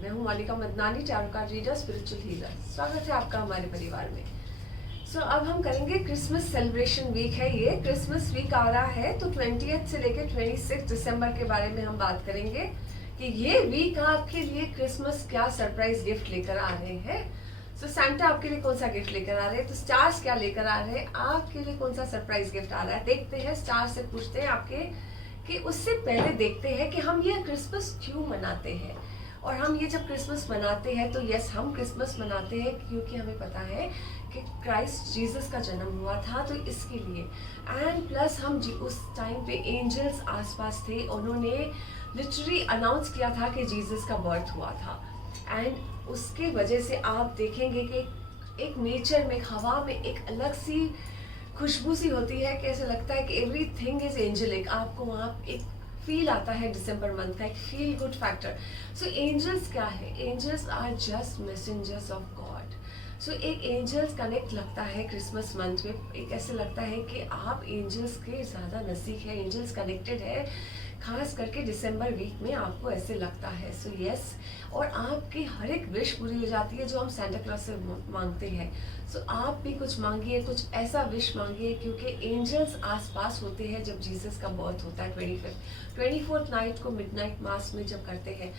मैं हूं Monika Madnani, tarot card reader, spiritual healer. स्वागत है आपका हमारे परिवार में। अब हम करेंगे क्रिसमस सेलिब्रेशन वीक है, ये क्रिसमस वीक आ रहा है, तो 20th से लेकर 26 दिसंबर के बारे में हम बात करेंगे कि ये वीक आपके लिए क्रिसमस क्या सरप्राइज गिफ्ट लेकर आ रहे हैं। सैंटा आपके लिए कौन सा गिफ्ट लेकर आ रहे हैं, तो स्टार्स क्या लेकर आ रहे हैं, आपके लिए कौन सा सरप्राइज गिफ्ट आ रहा है, देखते हैं। स्टार से पूछते हैं आपके कि उससे पहले देखते हैं कि हम ये क्रिसमस क्यों मनाते हैं। और हम ये जब क्रिसमस मनाते हैं तो यस, हम क्रिसमस मनाते हैं क्योंकि हमें पता है कि क्राइस्ट जीसस का जन्म हुआ था, तो इसके लिए। एंड प्लस हम उस टाइम पे एंजल्स आसपास थे, उन्होंने लिटरली अनाउंस किया था कि जीसस का बर्थ हुआ था। एंड उसके वजह से आप देखेंगे कि एक नेचर में, हवा में एक अलग सी खुशबू सी होती है कि ऐसा लगता है कि एवरीथिंग इज एंजलिक। आपको वहाँ एक फील आता है दिसंबर मंथ का, एक फील गुड फैक्टर। एंजल्स क्या है? Angels are just messengers of God. एक एंजल्स कनेक्ट लगता है क्रिसमस मंथ में, एक ऐसे लगता है कि आप एंजल्स के ज़्यादा नज़दीक है, एंजल्स कनेक्टेड है, खास करके दिसंबर वीक में आपको ऐसे लगता है। यस, और आपकी हर एक विश पूरी हो जाती है जो हम सेंटा क्लॉज से मांगते हैं। आप भी कुछ मांगिए, कुछ ऐसा विश मांगिए, क्योंकि एंजल्स आसपास होते हैं जब जीसस का बर्थ होता है 24th नाइट को मिडनाइट मास में जब करते हैं।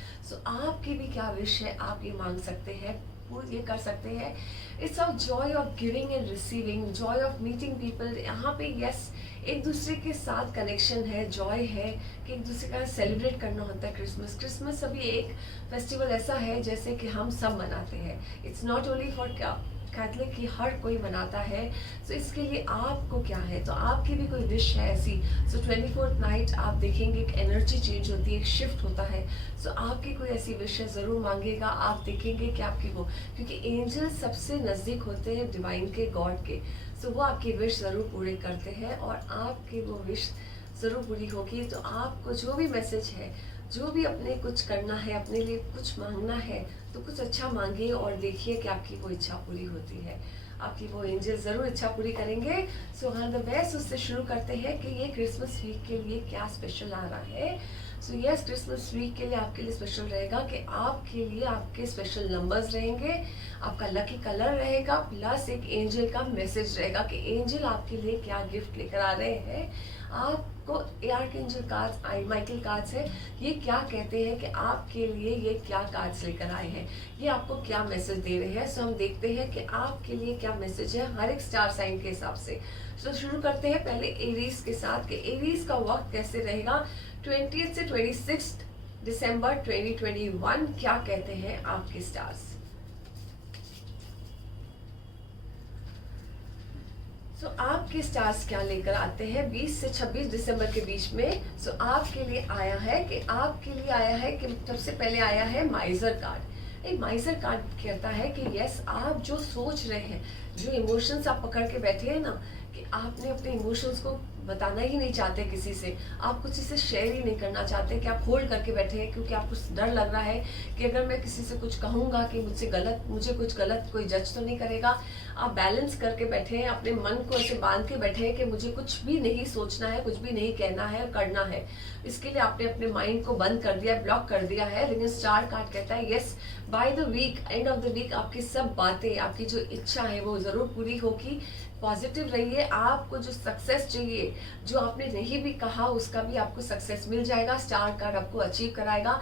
आपकी भी क्या विश है, आप ये मांग सकते हैं, ये कर सकते हैं। It's of Joy of giving and receiving, Joy of meeting people. यहाँ पे यस, एक दूसरे के साथ कनेक्शन है, जॉय है कि एक दूसरे का सेलिब्रेट करना होता है। क्रिसमस अभी एक फेस्टिवल ऐसा है जैसे कि हम सब मनाते हैं। It's not only for Catholic, की हर कोई मनाता है। इसके लिए आपको क्या है, तो आपकी भी कोई विश है ऐसी। 24th नाइट आप देखेंगे एक एनर्जी चेंज होती है, एक शिफ्ट होता है। आपकी कोई ऐसी विश है, ज़रूर मांगेगा। आप देखेंगे कि आपकी वो, क्योंकि एंजल्स सबसे नज़दीक होते हैं डिवाइन के, गॉड के। वो आपकी विश ज़रूर पूरे करते हैं और आपकी वो विश ज़रूर पूरी होगी। तो आपको जो भी मैसेज है, जो भी अपने कुछ करना है, अपने लिए कुछ मांगना है, तो कुछ अच्छा मांगिए और देखिए कि आपकी वो इच्छा पूरी होती है। आपकी वो एंजल ज़रूर इच्छा पूरी करेंगे। द बेस्ट, उससे शुरू करते हैं कि ये क्रिसमस वीक के लिए क्या स्पेशल आ रहा है। यस, क्रिसमस वीक के लिए आपके लिए स्पेशल रहेगा कि आपके लिए आपके स्पेशल नंबर्स रहेंगे, आपका लकी कलर रहेगा, प्लस एक एंजल का मैसेज रहेगा कि एंजल आपके लिए क्या गिफ्ट लेकर आ रहे हैं। आपको आर्कएंजल कार्ड्स, माइकल कार्ड्स है, ये क्या कहते हैं कि आपके लिए ये क्या कार्ड्स लेकर आए हैं, ये आपको क्या मैसेज दे रहे हैं। हम देखते हैं कि आपके लिए क्या मैसेज है हर एक स्टार साइन के हिसाब से। शुरू करते हैं पहले एरीज के साथ कि एरीज का वक्त कैसे रहेगा 20th से 26 दिसंबर 2021। क्या कहते हैं आपके स्टार्स। आपके स्टार्स क्या लेकर आते हैं 20 से 26 दिसंबर के बीच में। आपके लिए आया है कि सबसे पहले आया है माइजर कार्ड। एक माइजर कार्ड कहता है कि यस, आप जो सोच रहे हैं, जो इमोशंस आप पकड़ के बैठे हैं ना, कि आपने अपने इमोशंस को बताना ही नहीं चाहते किसी से, आप कुछ से शेयर ही नहीं करना चाहते, कि आप होल्ड करके बैठे हैं क्योंकि आपको डर लग रहा है कि अगर मैं किसी से कुछ कहूँगा कि मुझे कुछ गलत कोई जज तो नहीं करेगा। आप बैलेंस करके बैठे हैं, अपने मन को ऐसे बांध के बैठे हैं कि मुझे कुछ भी नहीं सोचना है, कुछ भी नहीं कहना है, करना है। इसके लिए आपने अपने माइंड को बंद कर दिया, ब्लॉक कर दिया है। लेकिन स्टार कार्ड कहता है yes, by the week, end of the week आपकी सब बातें, आपकी जो इच्छा है वो ज़रूर पूरी होगी। पॉजिटिव रहिए। आपको जो सक्सेस चाहिए, जो आपने नहीं भी कहा, उसका भी आपको सक्सेस मिल जाएगा। स्टार कार्ड आपको अचीव कराएगा,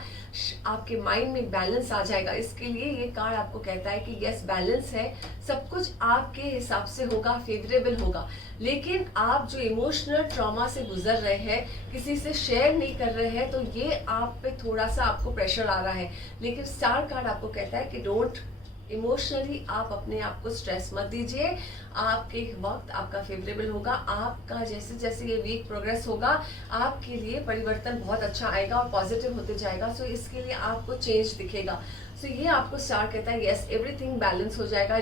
आपके माइंड में बैलेंस आ जाएगा। इसके लिए ये कार्ड आपको कहता है कि यस, बैलेंस है, सब कुछ आपके हिसाब से होगा, फेवरेबल होगा। लेकिन आप जो इमोशनल ट्रॉमा से गुजर रहे हैं, किसी से शेयर नहीं कर रहे हैं, तो ये आप पे थोड़ा सा आपको प्रेशर आ रहा है। लेकिन स्टार कार्ड आपको कहता है कि डोंट इमोशनली, आप अपने आप को स्ट्रेस मत दीजिए। आपके वक्त आपका फेवरेबल होगा। आपका जैसे जैसे ये वीक प्रोग्रेस होगा, आपके लिए परिवर्तन बहुत अच्छा आएगा और पॉजिटिव होते जाएगा। इसके लिए आपको चेंज दिखेगा। ये आपको स्टार कहता है यस, एवरीथिंग बैलेंस हो जाएगा।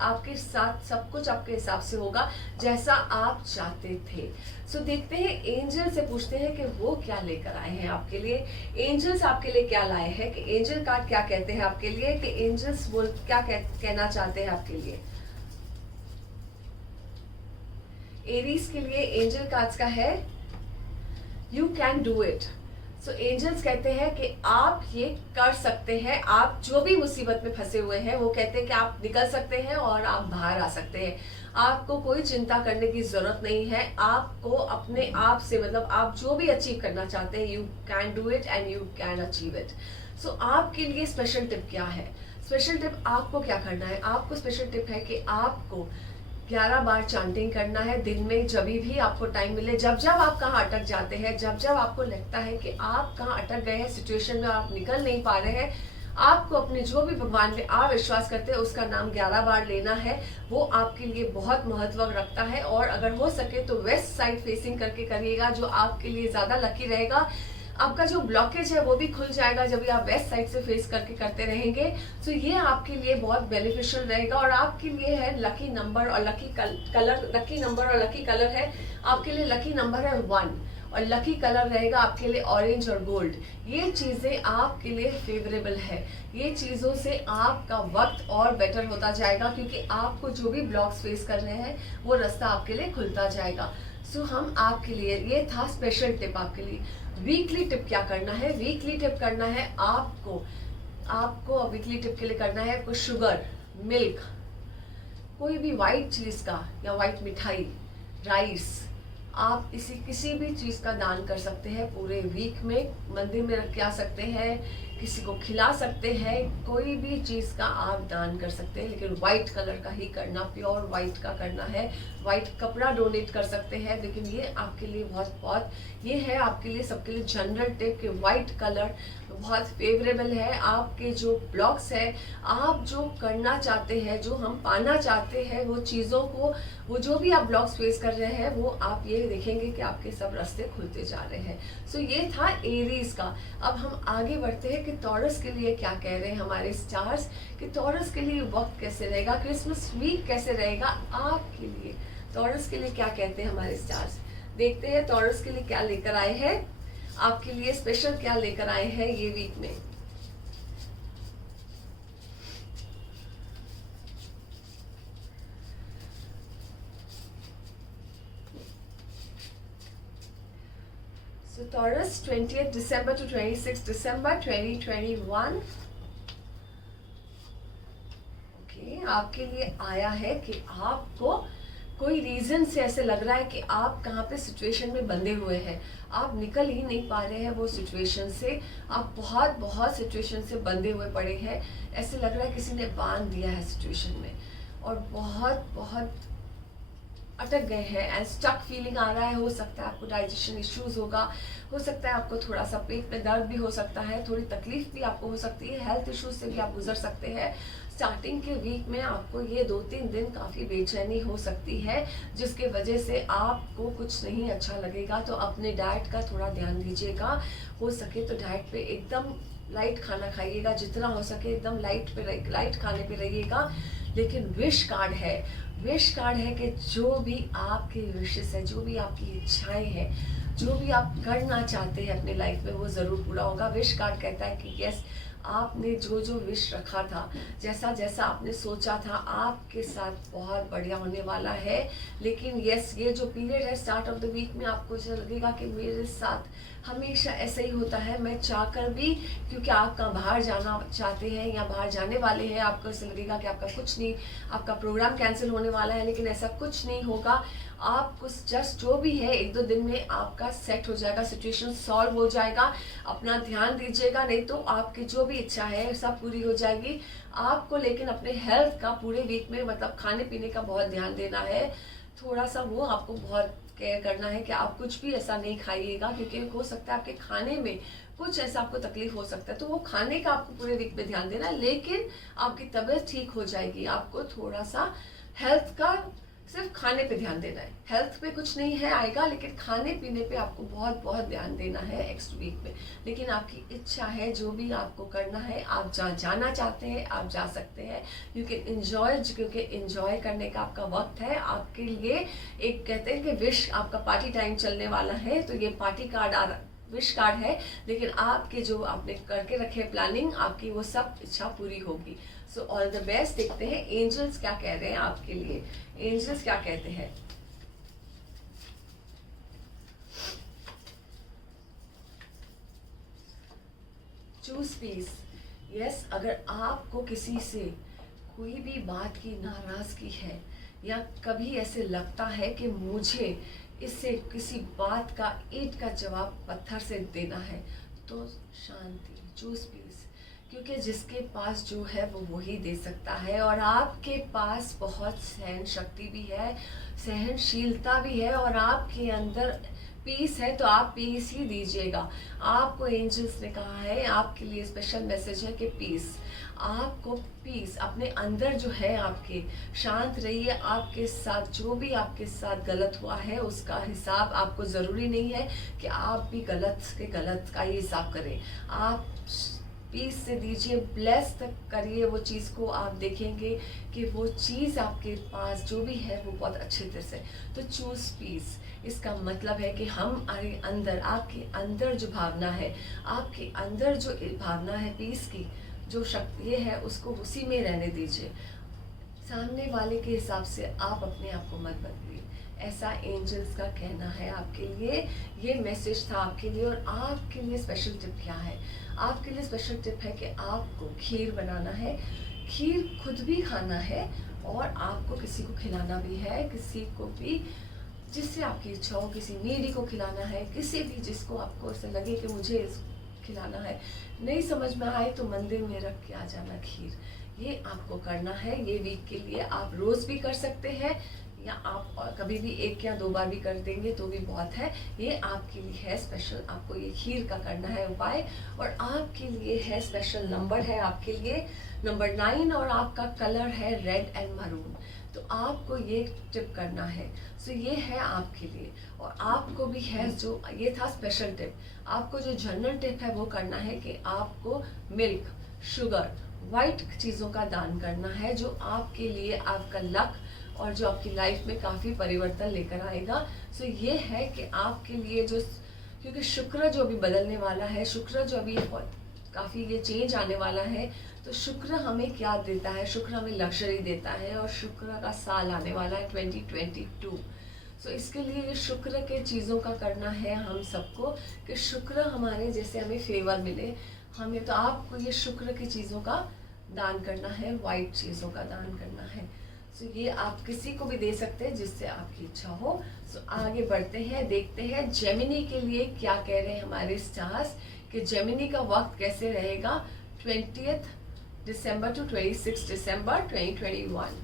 आपके साथ सब कुछ आपके हिसाब से होगा, जैसा आप चाहते थे। देखते हैं एंजल से, पूछते हैं कि वो क्या लेकर आए हैं आपके लिए। एंजल्स आपके लिए क्या लाए हैं, कि एंजल कार्ड क्या कहते हैं आपके लिए, कि एंजल्स क्या कहना चाहते हैं आपके लिए। एरीज के लिए एंजल कार्ड्स का है you can do it. So angels कहते हैं कि आप ये कर सकते हैं, आप जो भी मुसीबत में फंसे हुए हैं वो कहते हैं कि आप निकल सकते हैं और आप बाहर आ सकते हैं। आपको कोई चिंता करने की जरूरत नहीं है। आपको अपने आप से मतलब आप जो भी अचीव करना चाहते हैं, you can do it and you can achieve it. So आपके लिए स्पेशल टिप क्या है? स्पेशल टिप आपको क्या करना है? आपको स्पेशल टिप है कि आपको 11 बार चांटिंग करना है दिन में, जब भी आपको टाइम मिले, जब जब आप कहाँ अटक जाते हैं, जब जब आपको लगता है कि आप कहाँ अटक गए हैं सिचुएशन में, आप निकल नहीं पा रहे हैं, आपको अपने जो भी भगवान में आप विश्वास करते हैं उसका नाम 11 बार लेना है। वो आपके लिए बहुत महत्व रखता है। और अगर हो सके तो वेस्ट साइड फेसिंग करके करिएगा, जो आपके लिए ज्यादा लकी रहेगा। आपका जो ब्लॉकेज है वो भी खुल जाएगा जब आप वेस्ट साइड से फेस करके करते रहेंगे। तो ये आपके लिए बहुत बेनिफिशियल रहेगा। और आपके लिए है लकी नंबर और लकी कलर, लकी नंबर और लकी कलर है आपके लिए, लकी नंबर है 1 और लकी कलर रहेगा आपके लिए ऑरेंज और गोल्ड। ये चीजें आपके लिए फेवरेबल है। ये चीजों से आपका वक्त और बेटर होता जाएगा, क्योंकि आपको जो भी ब्लॉक्स फेस कर रहे हैं वो रास्ता आपके लिए खुलता जाएगा। सो हम आपके लिए, ये था स्पेशल टिप आपके लिए। वीकली टिप क्या करना है? वीकली टिप करना है आपको वीकली टिप के लिए करना है आपको शुगर, मिल्क, कोई भी व्हाइट चीज का या व्हाइट मिठाई, राइस, आप किसी भी चीज का दान कर सकते हैं पूरे वीक में। मंदिर में रख के आ सकते हैं, किसी को खिला सकते हैं, कोई भी चीज का आप दान कर सकते हैं, लेकिन व्हाइट कलर का ही करना, प्योर व्हाइट का करना है। व्हाइट कपड़ा डोनेट कर सकते हैं, लेकिन ये आपके लिए बहुत ये है आपके लिए, सबके लिए जनरल टिप कि व्हाइट कलर बहुत फेवरेबल है। आपके जो ब्लॉक्स है, आप जो करना चाहते हैं, जो हम पाना चाहते हैं, वो चीज़ों को, वो जो भी आप ब्लॉक्स फेस कर रहे हैं, वो आप ये देखेंगे कि आपके सब रास्ते खुलते जा रहे हैं। सो ये था एरीज का। अब हम आगे बढ़ते हैं कि टॉरस के लिए क्या कह रहे हैं हमारे स्टार्स, कि टॉरस के लिए वक्त कैसे रहेगा, क्रिसमस वीक कैसे रहेगा आपके लिए। टॉरस के लिए क्या कहते हैं हमारे स्टार्स, देखते हैं टॉरस के लिए क्या लेकर आए हैं, आपके लिए स्पेशल क्या लेकर आए हैं ये वीक में। So Taurus 20th December to 26th December 2021। Okay, आपके लिए आया है कि आपको कोई रीजन से ऐसे लग रहा है कि आप कहाँ पे सिचुएशन में बंधे हुए हैं, आप निकल ही नहीं पा रहे हैं वो सिचुएशन से, आप बहुत सिचुएशन से बंधे हुए पड़े हैं। ऐसे लग रहा है किसी ने बांध दिया है सिचुएशन में और बहुत अटक गए हैं एंड स्टक फीलिंग आ रहा है। हो सकता है आपको डाइजेशन इश्यूज होगा, हो सकता है आपको थोड़ा सा पेट में दर्द भी हो सकता है, थोड़ी तकलीफ भी आपको हो सकती है, हेल्थ इश्यूज से भी आप गुजर सकते हैं। स्टार्टिंग के वीक में आपको ये 2-3 दिन काफ़ी बेचैनी हो सकती है, जिसके वजह से आपको कुछ नहीं अच्छा लगेगा। तो अपने डाइट का थोड़ा ध्यान दीजिएगा, हो सके तो डाइट पे एकदम लाइट खाना खाइएगा, जितना हो सके एकदम लाइट खाने पे रहिएगा। लेकिन विश कार्ड है कि जो भी आपके विशेस है, जो भी आपकी इच्छाएं हैं, जो भी आप करना चाहते हैं अपने लाइफ में, वो ज़रूर पूरा होगा। विश कार्ड कहता है कि यस, आपने जो जो विश रखा था, जैसा जैसा आपने सोचा था, आपके साथ बहुत बढ़िया होने वाला है। लेकिन यस, ये जो पीरियड है स्टार्ट ऑफ द वीक में, आपको ऐसा लगेगा कि मेरे साथ हमेशा ऐसा ही होता है, मैं चाहकर भी, क्योंकि आप कहाँ बाहर जाना चाहते हैं या बाहर जाने वाले हैं, आपको ऐसा लगेगा कि आपका कुछ नहीं, आपका प्रोग्राम कैंसिल होने वाला है, लेकिन ऐसा कुछ नहीं होगा। आप कुछ जस्ट जो भी है 1-2 दिन में आपका सेट हो जाएगा, सिचुएशन सॉल्व हो जाएगा। अपना ध्यान दीजिएगा, नहीं तो आपकी जो भी इच्छा है सब पूरी हो जाएगी आपको। लेकिन अपने हेल्थ का पूरे वीक में, मतलब खाने पीने का बहुत ध्यान देना है, थोड़ा सा वो आपको बहुत केयर करना है कि आप कुछ भी ऐसा नहीं खाइएगा, क्योंकि हो सकता है आपके खाने में कुछ ऐसा आपको तकलीफ हो सकता है। तो वो खाने का आपको पूरे वीक में ध्यान देना है, लेकिन आपकी तबीयत ठीक हो जाएगी। आपको थोड़ा सा हेल्थ का सिर्फ खाने पे ध्यान देना है, हेल्थ पे कुछ नहीं है आएगा, लेकिन खाने पीने पे आपको बहुत ध्यान देना है नेक्स्ट वीक में। लेकिन आपकी इच्छा है, जो भी आपको करना है, आप जहाँ जाना चाहते हैं आप जा सकते हैं। यू कैन एंजॉय, क्योंकि एंजॉय करने का आपका वक्त है। आपके लिए एक कहते हैं कि विश, आपका पार्टी टाइम चलने वाला है, तो ये पार्टी कार्ड विश कार्ड है, लेकिन आपके जो आपने करके रखे प्लानिंग, आपकी वो सब इच्छा पूरी होगी। सो ऑल द बेस्ट। देखते हैं एंजल्स क्या कह रहे हैं आपके लिए, एंजल्स क्या कहते हैं। Choose piece. यस, अगर आपको किसी से कोई भी बात की नाराज़गी है या कभी ऐसे लगता है कि मुझे इससे किसी बात का ईंट का जवाब पत्थर से देना है, तो शांति, चूज पीस। क्योंकि जिसके पास जो है वो वही दे सकता है, और आपके पास बहुत सहन शक्ति भी है, सहनशीलता भी है, और आपके अंदर पीस है, तो आप पीस ही दीजिएगा। आपको एंजल्स ने कहा है, आपके लिए स्पेशल मैसेज है कि पीस, आपको पीस अपने अंदर जो है आपके, शांत रहिए। आपके साथ जो भी आपके साथ गलत हुआ है उसका हिसाब आपको ज़रूरी नहीं है कि आप भी गलत के गलत का ही हिसाब करें। आप पीस से दीजिए, ब्लेस तक करिए वो चीज़ को, आप देखेंगे कि वो चीज़ आपके पास जो भी है वो बहुत अच्छी तरह से। तो चूज पीस, इसका मतलब है कि हमारे अंदर, आपके अंदर जो भावना है, आपके अंदर जो भावना है पीस की, जो शक्ति है उसको उसी में रहने दीजिए। सामने वाले के हिसाब से आप अपने आप को मत बदलिए, ऐसा एंजल्स का कहना है आपके लिए। ये मैसेज था आपके लिए। और आपके लिए स्पेशल टिप क्या है? आपके लिए स्पेशल टिप है कि आपको खीर बनाना है, खीर खुद भी खाना है, और आपको किसी को खिलाना भी है, किसी को भी जिससे आपकी इच्छा हो, किसी नीडी को खिलाना है, किसी भी जिसको आपको ऐसा लगे कि मुझे इस खिलाना है। नहीं समझ में आए तो मंदिर में रख के आ जाना खीर, ये आपको करना है। ये वीक के लिए आप रोज़ भी कर सकते हैं, या आप कभी भी 1 या 2 बार भी कर देंगे तो भी बहुत है। ये आपके लिए है स्पेशल, आपको ये खीर का करना है उपाय। और आपके लिए है स्पेशल नंबर है आपके लिए नंबर 9, और आपका कलर है रेड एंड मरून। तो आपको ये टिप करना है। सो ये है आपके लिए। और आपको भी है, जो ये था स्पेशल टिप। आपको जो जनरल टिप है वो करना है कि आपको मिल्क, शुगर, वाइट चीज़ों का दान करना है, जो आपके लिए आपका लक और जो आपकी लाइफ में काफ़ी परिवर्तन लेकर आएगा। सो ये है कि आपके लिए जो, क्योंकि शुक्र जो अभी बदलने वाला है, शुक्र जो अभी काफ़ी ये चेंज आने वाला है, तो शुक्र हमें क्या देता है? शुक्र हमें लग्जरी देता है, और शुक्र का साल आने वाला है 2022। सो इसके लिए ये शुक्र के चीज़ों का करना है हम सबको, कि शुक्र हमारे जैसे हमें फेवर मिले हमें। तो आपको ये शुक्र की चीज़ों का दान करना है, वाइट चीज़ों का दान करना है। सो ये आप किसी को भी दे सकते हैं जिससे आपकी इच्छा हो। सो आगे बढ़ते हैं, देखते हैं जेमिनी के लिए क्या कह रहे हैं हमारे स्टार्स, कि जेमिनी का वक्त कैसे रहेगा 20 दिसंबर टू 26 दिसंबर 2021।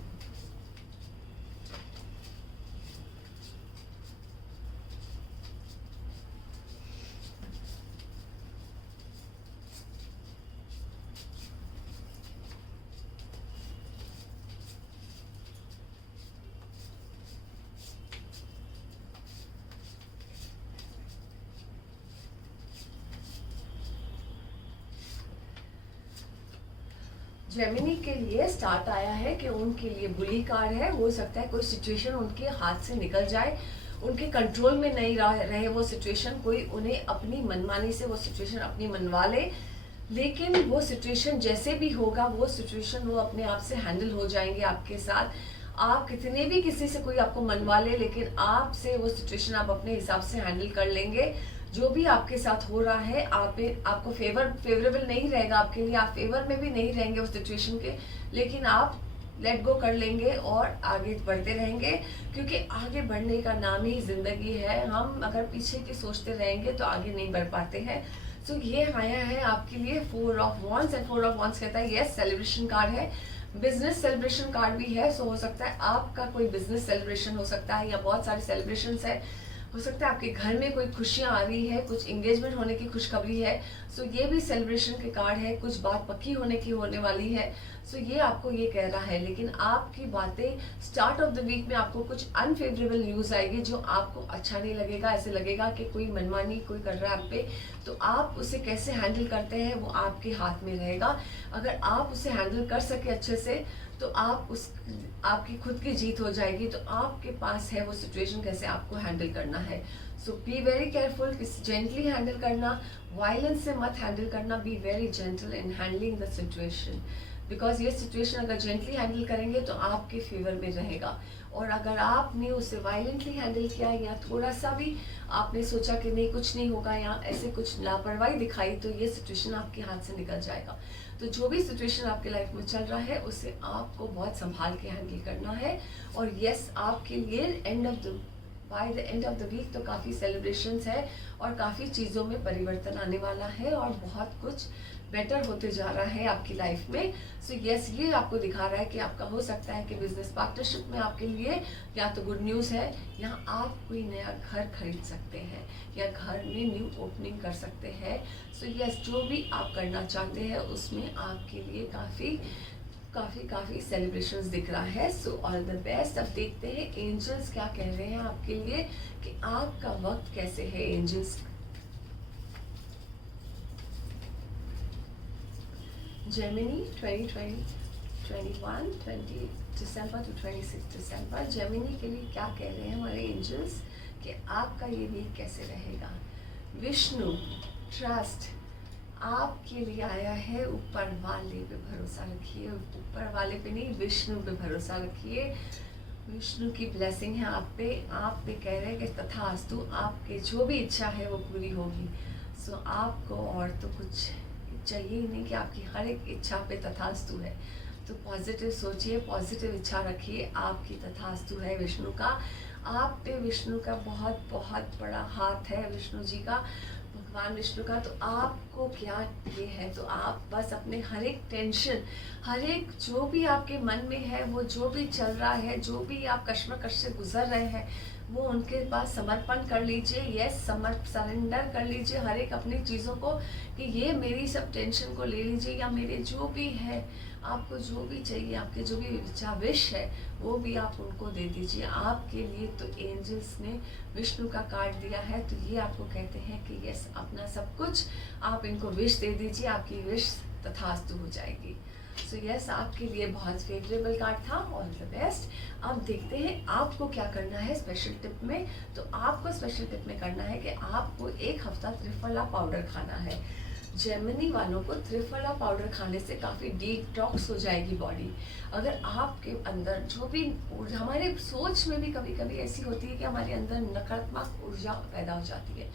जेमिनी के लिए स्टार्ट आया है कि उनके लिए बुली कार्ड है। हो सकता है कोई सिचुएशन उनके हाथ से निकल जाए, उनके कंट्रोल में नहीं रहे वो सिचुएशन, कोई उन्हें अपनी मनमानी से वो सिचुएशन अपनी मनवा ले। लेकिन वो सिचुएशन जैसे भी होगा, वो सिचुएशन वो अपने आप से हैंडल हो जाएंगे आपके साथ। आप कितने भी किसी से कोई आपको मनवा ले, लेकिन आपसे वो सिचुएशन आप अपने हिसाब से हैंडल कर लेंगे। जो भी आपके साथ हो रहा है, आपको फेवरेबल नहीं रहेगा आपके लिए, आप फेवर में भी नहीं रहेंगे उस सिचुएशन के, लेकिन आप लेट गो कर लेंगे और आगे बढ़ते रहेंगे। क्योंकि आगे बढ़ने का नाम ही ज़िंदगी है। हम अगर पीछे की सोचते रहेंगे तो आगे नहीं बढ़ पाते हैं। सो ये आया है आपके लिए 4 of wands, and 4 of wands कहता है यस सेलिब्रेशन कार्ड है, बिजनेस सेलिब्रेशन कार्ड भी है। सो हो सकता है आपका कोई बिजनेस सेलिब्रेशन हो सकता है, या बहुत सारे सेलिब्रेशंस है। हो सकता है आपके घर में कोई खुशियाँ आ रही है, कुछ एंगेजमेंट होने की खुशखबरी है। सो ये भी सेलिब्रेशन के कार्ड है, कुछ बात पक्की होने की होने वाली है। सो ये आपको ये कह रहा है। लेकिन आपकी बातें स्टार्ट ऑफ द वीक में आपको कुछ अनफेवरेबल न्यूज़ आएगी, जो आपको अच्छा नहीं लगेगा। ऐसे लगेगा कि कोई मनमानी कोई कर रहा है आप पे, तो आप उसे कैसे हैंडल करते हैं वो आपके हाथ में रहेगा। अगर आप उसे हैंडल कर सके अच्छे से, तो आपकी खुद की जीत हो जाएगी। तो आपके पास है वो सिचुएशन कैसे आपको हैंडल करना है। So be very careful, gently handle करना, वायलेंस से मत हैंडल करना। Be very gentle in handling the situation. Because ये सिचुएशन अगर जेंटली हैंडल करेंगे तो आपके फेवर में रहेगा, और अगर आपने उसे वायलेंटली हैंडल किया या थोड़ा सा भी आपने सोचा कि नहीं कुछ नहीं होगा या ऐसे कुछ लापरवाही दिखाई, तो ये सिचुएशन आपके हाथ से निकल जाएगा। तो जो भी सिचुएशन आपके लाइफ में चल रहा है उसे आपको बहुत संभाल के हैंडल करना है। और यस, आपके लिए by the end of the week तो काफ़ी सेलिब्रेशंस है और काफ़ी चीज़ों में परिवर्तन आने वाला है और बहुत कुछ बेटर होते जा रहा है आपकी लाइफ में। सो यस, ये आपको दिखा रहा है कि आपका हो सकता है कि बिजनेस पार्टनरशिप में आपके लिए या तो गुड न्यूज़ है, या आप कोई नया घर खरीद सकते हैं या घर में न्यू ओपनिंग कर सकते हैं। सो यस, जो भी आप करना चाहते हैं उसमें आपके लिए काफ़ी सेलिब्रेशंस दिख रहा है। सो ऑल द बेस्ट। अब देखते हैं एंजल्स क्या कह रहे हैं आपके लिए कि आपका वक्त कैसे है। Angels Gemini 20 December to 26 December, Gemini के लिए क्या कह रहे हैं हमारे एंजल्स कि आपका ये वीक कैसे रहेगा। विष्णु, ट्रस्ट आपके लिए आया है। ऊपर वाले पे भरोसा रखिए, ऊपर वाले पे नहीं, विष्णु पे भरोसा रखिए। विष्णु की ब्लेसिंग है आप पे कह रहे हैं कि तथास्तु, आपके जो भी इच्छा है वो पूरी होगी। सो आपको और तो कुछ चाहिए ही नहीं कि आपकी हर एक इच्छा पे तथास्तु है। तो पॉजिटिव सोचिए, पॉजिटिव इच्छा रखिए, आपकी तथास्तु है विष्णु का। आप पे विष्णु का बहुत बहुत बड़ा हाथ है, विष्णु जी का, भगवान विष्णु का। तो आपको क्या ये है, तो आप बस अपने हर एक टेंशन, हर एक जो भी आपके मन में है, वो जो भी चल रहा है, जो भी आप कश्मकश से गुजर रहे हैं, वो उनके पास समर्पण कर लीजिए। यस, सरेंडर कर लीजिए हर एक अपनी चीज़ों को कि ये मेरी सब टेंशन को ले लीजिए, या मेरे जो भी है, आपको जो भी चाहिए, आपके जो भी इच्छा विश है वो भी आप उनको दे दीजिए। आपके लिए तो एंजल्स ने विष्णु का कार्ड दिया है, तो ये आपको कहते हैं कि यस, अपना सब कुछ आप इनको विश दे दीजिए, आपकी विश तथास्तु हो जाएगी। सो यस, आपके लिए बहुत फेवरेबल कार्ड था। All the best. अब देखते हैं आपको क्या करना है स्पेशल टिप में। तो आपको स्पेशल टिप में करना है कि आपको एक हफ्ता त्रिफला पाउडर खाना है। जेमिनी वालों को त्रिफला पाउडर खाने से काफ़ी डिटॉक्स हो जाएगी बॉडी। अगर आपके अंदर जो भी हमारे सोच में भी कभी कभी ऐसी होती है कि हमारे अंदर नकारात्मक ऊर्जा पैदा हो जाती है,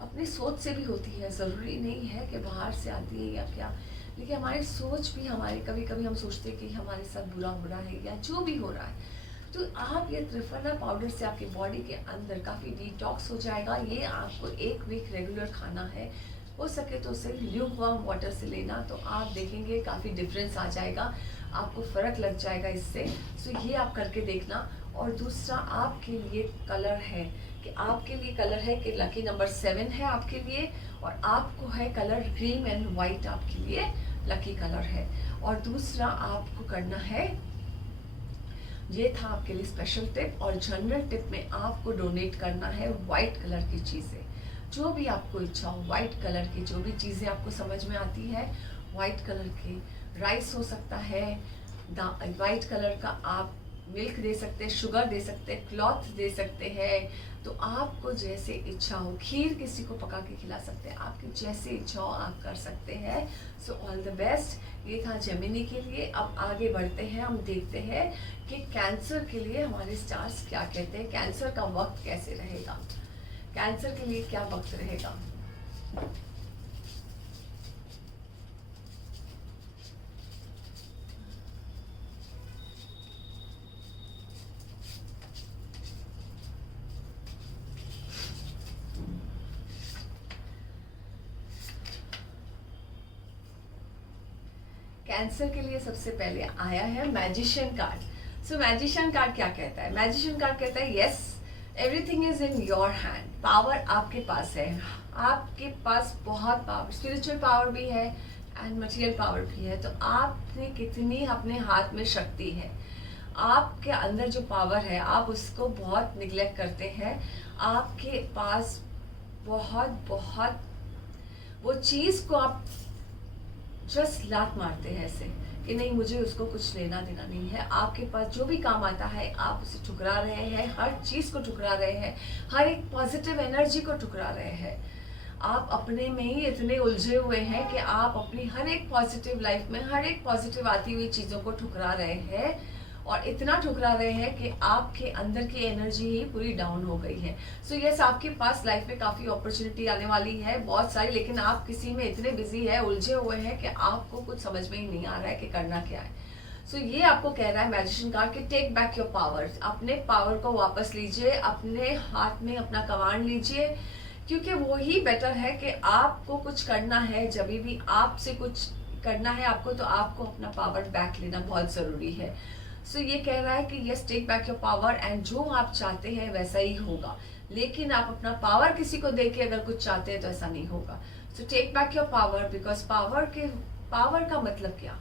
अपनी सोच से भी होती है, ज़रूरी नहीं है कि बाहर से आती है या क्या, लेकिन हमारी सोच भी, हमारे कभी कभी हम सोचते हैं कि हमारे साथ बुरा हो रहा है या जो भी हो रहा है। तो आप ये त्रिफला पाउडर से आपकी बॉडी के अंदर काफ़ी डिटॉक्स हो जाएगा। ये आपको एक वीक रेगुलर खाना है, हो सके तो उसे ल्यूकवार्म वाटर से लेना, तो आप देखेंगे काफ़ी डिफरेंस आ जाएगा, आपको फ़र्क लग जाएगा इससे। सो ये आप करके देखना। और दूसरा आपके लिए कलर है कि आपके लिए कलर है कि लकी नंबर 7 है आपके लिए, और आपको है कलर ग्रीन एंड वाइट, आपके लिए लकी कलर है। और दूसरा आपको करना है, ये था आपके लिए स्पेशल टिप। और जनरल टिप में आपको डोनेट करना है वाइट कलर की चीज़ें, जो भी आपको इच्छा हो, वाइट कलर की जो भी चीज़ें आपको समझ में आती है, वाइट कलर की राइस हो सकता है, वाइट कलर का आप मिल्क दे सकते हैं, शुगर दे सकते हैं, क्लॉथ दे सकते हैं। तो आपको जैसे इच्छा हो, खीर किसी को पका के खिला सकते हैं, आपकी जैसे इच्छा हो आप कर सकते हैं। सो ऑल द बेस्ट। ये था जेमिनी के लिए। अब आगे बढ़ते हैं, हम देखते हैं कि कैंसर के लिए हमारे स्टार्स क्या कहते हैं, कैंसर का वक्त कैसे रहेगा, कैंसर के लिए क्या वक्त रहेगा। कैंसर के लिए सबसे पहले आया है मैजिशियन कार्ड। सो मैजिशियन कार्ड क्या कहता है, मैजिशियन कार्ड कहता है yes, everything is in your hand, power आपके पास है, आपके पास बहुत पावर, स्पिरिचुअल पावर भी है एंड मटेरियल पावर भी है। तो आपने कितनी अपने हाथ में शक्ति है, आपके अंदर जो पावर है आप उसको बहुत निगलेक्ट करते हैं। आपके पास बहुत बहुत वो चीज़ को आप जस्ट लात मारते हैं ऐसे कि नहीं, मुझे उसको कुछ लेना देना नहीं है। आपके पास जो भी काम आता है आप उसे ठुकरा रहे हैं, हर चीज़ को ठुकरा रहे हैं, हर एक पॉजिटिव एनर्जी को ठुकरा रहे हैं। आप अपने में ही इतने उलझे हुए हैं कि आप अपनी हर एक पॉजिटिव लाइफ में हर एक पॉजिटिव आती हुई चीज़ों को ठुकरा रहे हैं, और इतना ठुकरा रहे हैं कि आपके अंदर की एनर्जी ही पूरी डाउन हो गई है। सो यस, आपके पास लाइफ में काफ़ी अपॉर्चुनिटी आने वाली है, बहुत सारी, लेकिन आप किसी में इतने बिजी है, उलझे हुए हैं कि आपको कुछ समझ में ही नहीं आ रहा है कि करना क्या है। सो ये आपको कह रहा है मैजिशियन कार्ड कि टेक बैक योर पावर, अपने पावर को वापस लीजिए, अपने हाथ में अपना कमांड लीजिए, क्योंकि वो ही बेटर है कि आपको कुछ करना है, जब भी आपसे कुछ करना है आपको, तो आपको अपना पावर बैक लेना बहुत ज़रूरी है। सो ये कह रहा है कि yes, take back your power, and जो आप चाहते हैं वैसा ही होगा, लेकिन आप अपना पावर किसी को दे के अगर कुछ चाहते हैं तो ऐसा नहीं होगा। So take back your power, because power का मतलब क्या,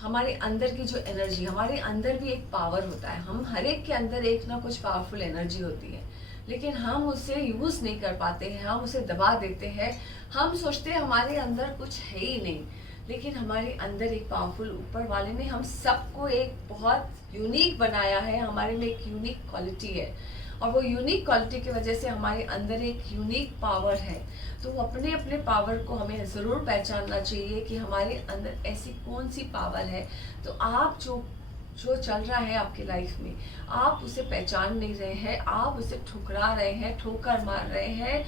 हमारे अंदर की जो एनर्जी, हमारे अंदर भी एक पावर होता है, हम हर एक के अंदर एक ना कुछ पावरफुल एनर्जी होती है, लेकिन हम उसे यूज़ नहीं कर पाते हैं, हम उसे दबा देते हैं, हम सोचते हैं हमारे अंदर कुछ है ही नहीं, लेकिन हमारे अंदर एक पावरफुल ऊपर वाले ने हम सबको एक बहुत यूनिक बनाया है, हमारे में एक यूनिक क्वालिटी है, और वो यूनिक क्वालिटी की वजह से हमारे अंदर एक यूनिक पावर है। तो अपने अपने पावर को हमें ज़रूर पहचानना चाहिए कि हमारे अंदर ऐसी कौन सी पावर है। तो आप जो चल रहा है आपकी लाइफ में, आप उसे पहचान नहीं रहे हैं, आप उसे ठुकरा रहे हैं, ठोकर मार रहे हैं,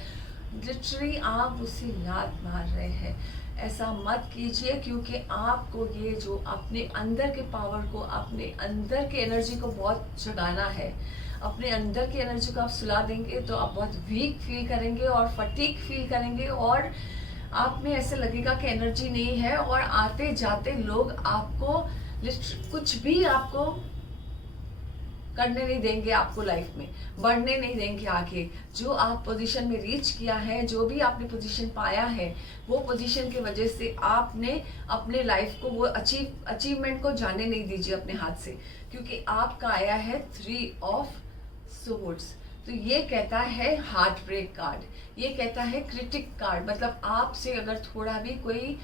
लिटरली आप उसे लात मार रहे हैं। ऐसा मत कीजिए, क्योंकि आपको ये जो अपने अंदर के पावर को, अपने अंदर के एनर्जी को बहुत जगाना है। अपने अंदर की एनर्जी को आप सुला देंगे तो आप बहुत वीक फील करेंगे और फटीक फील करेंगे, और आप में ऐसे लगेगा कि एनर्जी नहीं है, और आते जाते लोग आपको कुछ भी आपको करने नहीं देंगे, आपको लाइफ में बढ़ने नहीं देंगे आगे। जो आप पोजीशन में रीच किया है, जो भी आपने पोजीशन पाया है, वो पोजीशन की वजह से आपने अपने लाइफ को, वो अचीवमेंट को जाने नहीं दीजिए अपने हाथ से, क्योंकि आपका आया है 3 ऑफ सोर्ड्स। तो ये कहता है हार्ट ब्रेक कार्ड, ये कहता है क्रिटिक कार्ड, मतलब आपसे अगर थोड़ा भी कोई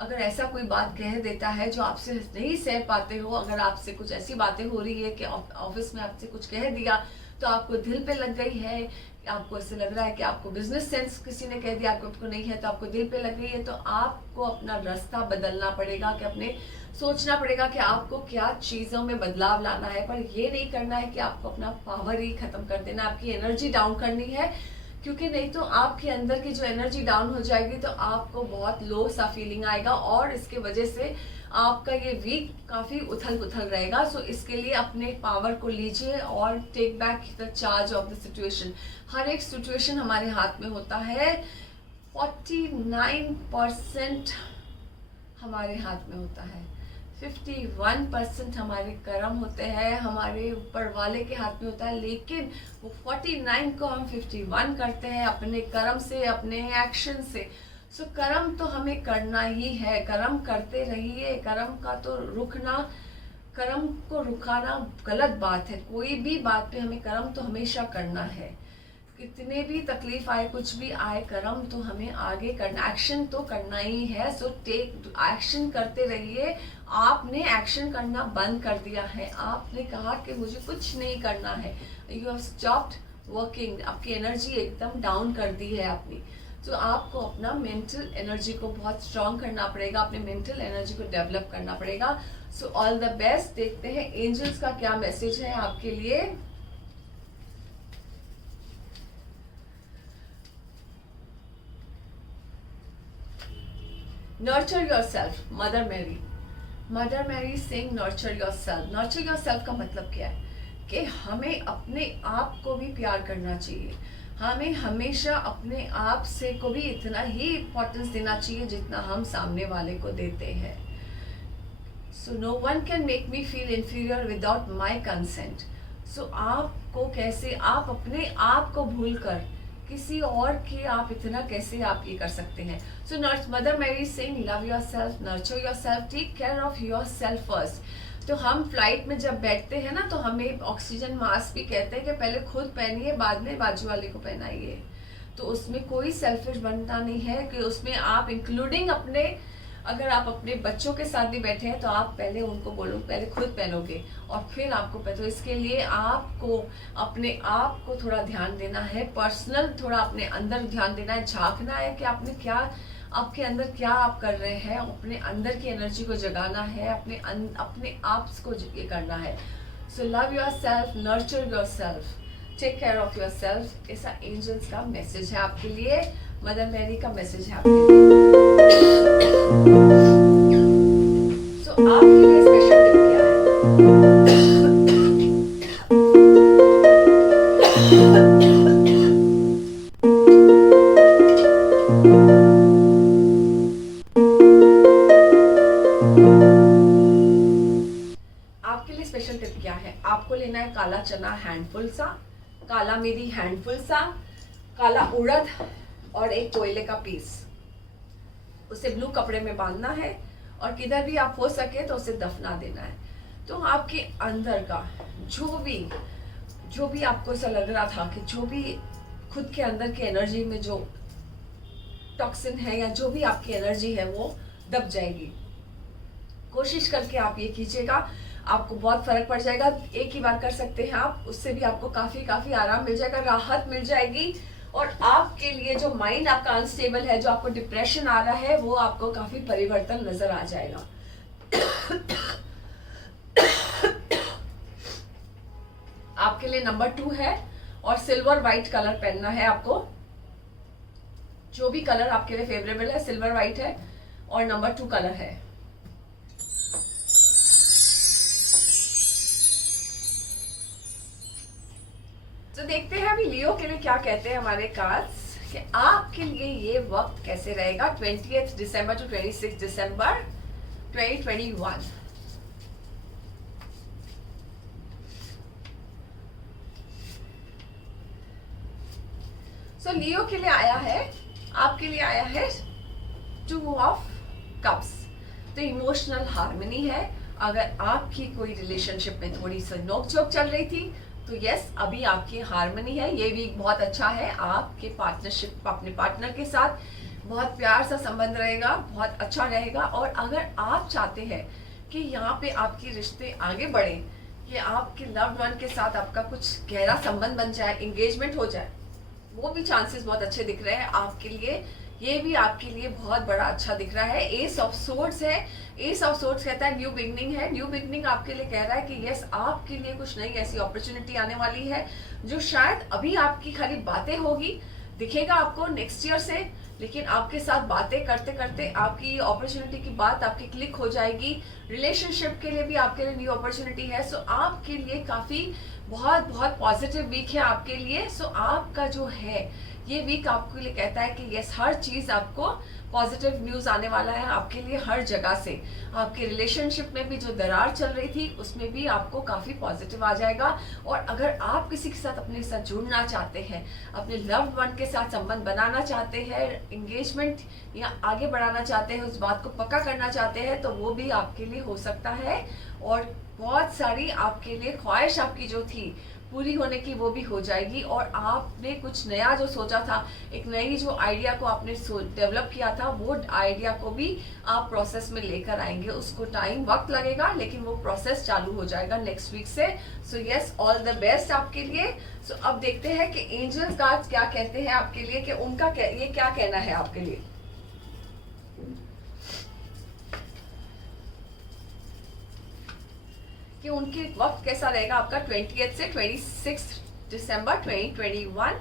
अगर ऐसा कोई बात कह देता है जो आपसे नहीं सह पाते हो, अगर आपसे कुछ ऐसी बातें हो रही है कि ऑफिस में आपसे कुछ कह दिया तो आपको दिल पे लग गई है, आपको ऐसे लग रहा है कि आपको बिजनेस सेंस किसी ने कह दिया, आपको नहीं है तो आपको दिल पे लग गई है, तो आपको अपना रास्ता बदलना पड़ेगा, कि अपने सोचना पड़ेगा कि आपको क्या चीज़ों में बदलाव लाना है। पर ये नहीं करना है कि आपको अपना पावर ही खत्म कर देना, आपकी एनर्जी डाउन करनी है, क्योंकि नहीं तो आपके अंदर की जो एनर्जी डाउन हो जाएगी तो आपको बहुत लो सा फीलिंग आएगा, और इसके वजह से आपका ये वीक काफ़ी उथल पुथल रहेगा। सो इसके लिए अपने पावर को लीजिए और take back the charge of the situation. हर एक सिचुएशन हमारे हाथ में होता है, 49% हमारे हाथ में होता है, 51% हमारे कर्म होते हैं, हमारे ऊपर वाले के हाथ में होता है, लेकिन वो 49 को हम 51 करते हैं अपने कर्म से, अपने एक्शन से। सो कर्म तो हमें करना ही है, कर्म करते रहिए, कर्म का तो रुकना, कर्म को रुकाना गलत बात है। कोई भी बात पे हमें कर्म तो हमेशा करना है, कितने भी तकलीफ आए, कुछ भी आए, कर्म तो हमें आगे करना, एक्शन तो करना ही है। सो टेक एक्शन करते रहिए। आपने एक्शन करना बंद कर दिया है, आपने कहा कि मुझे कुछ नहीं करना है, यू हैव स्टॉप्ड वर्किंग, आपकी एनर्जी एकदम डाउन कर दी है आपने। तो आपको अपना मेंटल एनर्जी को बहुत स्ट्रॉन्ग करना पड़ेगा, अपने मेंटल एनर्जी को डेवलप करना पड़ेगा। So all the best. देखते हैं एंजल्स का क्या मैसेज है आपके लिए। Nurture yourself, Mother Mary. Mother Mary saying nurture yourself. Nurture yourself का मतलब क्या है कि हमें अपने आप को भी प्यार करना चाहिए, हमें हमेशा अपने आप से को भी इतना ही इम्पोर्टेंस देना चाहिए जितना हम सामने वाले को देते हैं। So no one can make me feel inferior without my consent. So आपको कैसे, आप अपने आप को भूल कर किसी और के आप इतना कैसे आप ये कर सकते हैं। So Mother Mary saying love yourself, nurture yourself, take care of yourself first. तो हम फ्लाइट में जब बैठते हैं ना, तो हमें ऑक्सीजन मास्क भी कहते हैं कि पहले खुद पहनिए, बाद में बाजू वाले को पहनाइए। तो उसमें कोई सेल्फिश बनता नहीं है कि उसमें आप इंक्लूडिंग अपने अगर आप अपने बच्चों के साथ भी बैठे हैं तो आप पहले उनको बोलो, पहले खुद पहनोगे और फिर आपको पहनो। तो इसके लिए आपको अपने आप को थोड़ा ध्यान देना है, पर्सनल थोड़ा अपने अंदर ध्यान देना है, झांकना है कि आपने क्या, आपके अंदर क्या आप कर रहे हैं, अपने अंदर की एनर्जी को जगाना है, अपने आप को ये करना है। So love yourself, nurture yourself, take care of yourself. ऐसा एंजल्स का मैसेज है आपके लिए, मदर मैरी का मैसेज है आपके लिए। सो आपके लिए स्पेशल टिप क्या है? आपके लिए स्पेशल टिप क्या है? आपको लेना है काला चना हैंडफुल सा, काला मेथी हैंडफुल सा, काला उड़द और एक कोयले का पीस। उसे ब्लू कपड़े में बांधना है और किधर भी आप हो सके तो उसे दफना देना है। तो आपके अंदर का जो भी आपको ऐसा लग रहा था कि जो भी खुद के अंदर की एनर्जी में जो टॉक्सिन है या जो भी आपकी एनर्जी है वो दब जाएगी। कोशिश करके आप ये कीजिएगा, आपको बहुत फर्क पड़ जाएगा। एक ही बार कर सकते हैं आप, उससे भी आपको काफी आराम मिल जाएगा, राहत मिल जाएगी। और आपके लिए जो माइंड आपका अनस्टेबल है, जो आपको डिप्रेशन आ रहा है, वो आपको काफी परिवर्तन नजर आ जाएगा। आपके लिए नंबर 2 है और सिल्वर व्हाइट कलर पहनना है आपको। जो भी कलर आपके लिए फेवरेबल है, सिल्वर व्हाइट है और नंबर 2 कलर है। तो देखते हैं अभी लियो के लिए क्या कहते हैं हमारे कार्ड्स कि आपके लिए ये वक्त कैसे रहेगा 20 दिसंबर टू 26 दिसंबर 2021। सो लियो के लिए आया है, आपके लिए आया है 2 ऑफ कप्स। तो इमोशनल हार्मनी है। अगर आपकी कोई रिलेशनशिप में थोड़ी सी नोकझोंक चल रही थी तो यस, अभी आपकी हार्मनी है। ये वीक बहुत अच्छा है, आपके पार्टनरशिप, अपने पार्टनर के साथ बहुत प्यार सा संबंध रहेगा, बहुत अच्छा रहेगा। और अगर आप चाहते हैं कि यहाँ पे आपके रिश्ते आगे बढ़े, कि आपके लव्ड वन के साथ आपका कुछ गहरा संबंध बन जाए, एंगेजमेंट हो जाए, वो भी चांसेस बहुत अच्छे दिख रहे हैं आपके लिए। ये भी आपके लिए बहुत बड़ा अच्छा दिख रहा है। एस ऑफ सोर्ड्स है। एस ऑफ सोर्ड्स कहता है न्यू बिगनिंग है। न्यू बिगनिंग आपके लिए कह रहा है कि यस, आपके लिए कुछ नई ऐसी अपॉर्चुनिटी आने वाली है जो शायद अभी आपकी खाली बातें होगी, दिखेगा आपको नेक्स्ट ईयर से, लेकिन आपके साथ बातें करते करते आपकी अपॉर्चुनिटी की बात आपकी क्लिक हो जाएगी। रिलेशनशिप के लिए भी आपके लिए न्यू अपॉर्चुनिटी है। सो आपके लिए काफी बहुत पॉजिटिव वीक है आपके लिए। सो आपका जो है ये वीक आपके लिए कहता है कि यस, हर चीज आपको पॉजिटिव न्यूज आने वाला है आपके लिए हर जगह से। आपके रिलेशनशिप में भी जो दरार चल रही थी उसमें भी आपको काफी पॉजिटिव आ जाएगा। और अगर आप किसी के साथ अपने साथ जुड़ना चाहते हैं, अपने लव्ड वन के साथ संबंध बनाना चाहते हैं, एंगेजमेंट या आगे बढ़ाना चाहते हैं, उस बात को पक्का करना चाहते हैं, तो वो भी आपके लिए हो सकता है। और बहुत सारी आपके लिए ख्वाहिश आपकी जो थी पूरी होने की, वो भी हो जाएगी। और आपने कुछ नया जो सोचा था, एक नई जो आइडिया को आपने डेवलप किया था, वो आइडिया को भी आप प्रोसेस में लेकर आएंगे। उसको टाइम वक्त लगेगा, लेकिन वो प्रोसेस चालू हो जाएगा नेक्स्ट वीक से। So yes, all the best आपके लिए। सो अब देखते हैं कि एंजल्स कार्ड्स क्या कहते हैं आपके लिए, कि उनका ये क्या कहना है आपके लिए। कि उनके वक्त कैसा रहेगा आपका 20 से 26 दिसंबर 2021।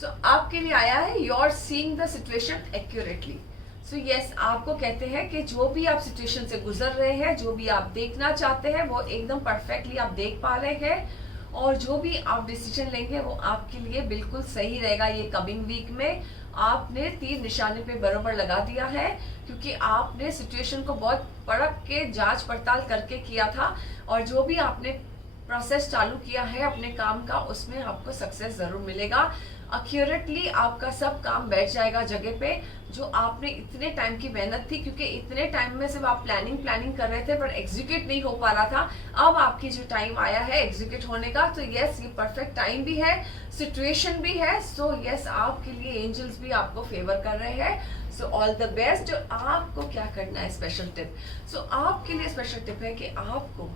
सो आपके लिए आया है you are seeing the situation accurately. So yes, आपको कहते हैं कि जो भी आप सिचुएशन से गुजर रहे हैं, जो भी आप देखना चाहते हैं, वो एकदम परफेक्टली आप देख पा रहे हैं। और जो भी आप डिसीजन लेंगे वो आपके लिए बिल्कुल सही रहेगा। ये कमिंग वीक में आपने तीर निशाने पे बराबर लगा दिया है, क्योंकि आपने सिचुएशन को बहुत परख के जांच पड़ताल करके किया था। और जो भी आपने प्रोसेस चालू किया है अपने काम का, उसमें आपको सक्सेस जरूर मिलेगा। एक्यूरेटली आपका सब काम बैठ जाएगा जगह पे, जो आपने इतने टाइम की मेहनत थी, क्योंकि इतने टाइम में सिर्फ आप प्लानिंग कर रहे थे पर एग्जीक्यूट नहीं हो पा रहा था। अब आपकी जो टाइम आया है एग्जीक्यूट होने का, तो यस ये परफेक्ट टाइम भी है, सिचुएशन भी है। सो यस आपके लिए एंजल्स भी आपको फेवर कर रहे हैं। सो ऑल द बेस्ट। जो आपको क्या करना है, स्पेशल टिप। सो आपके लिए स्पेशल टिप है कि आपको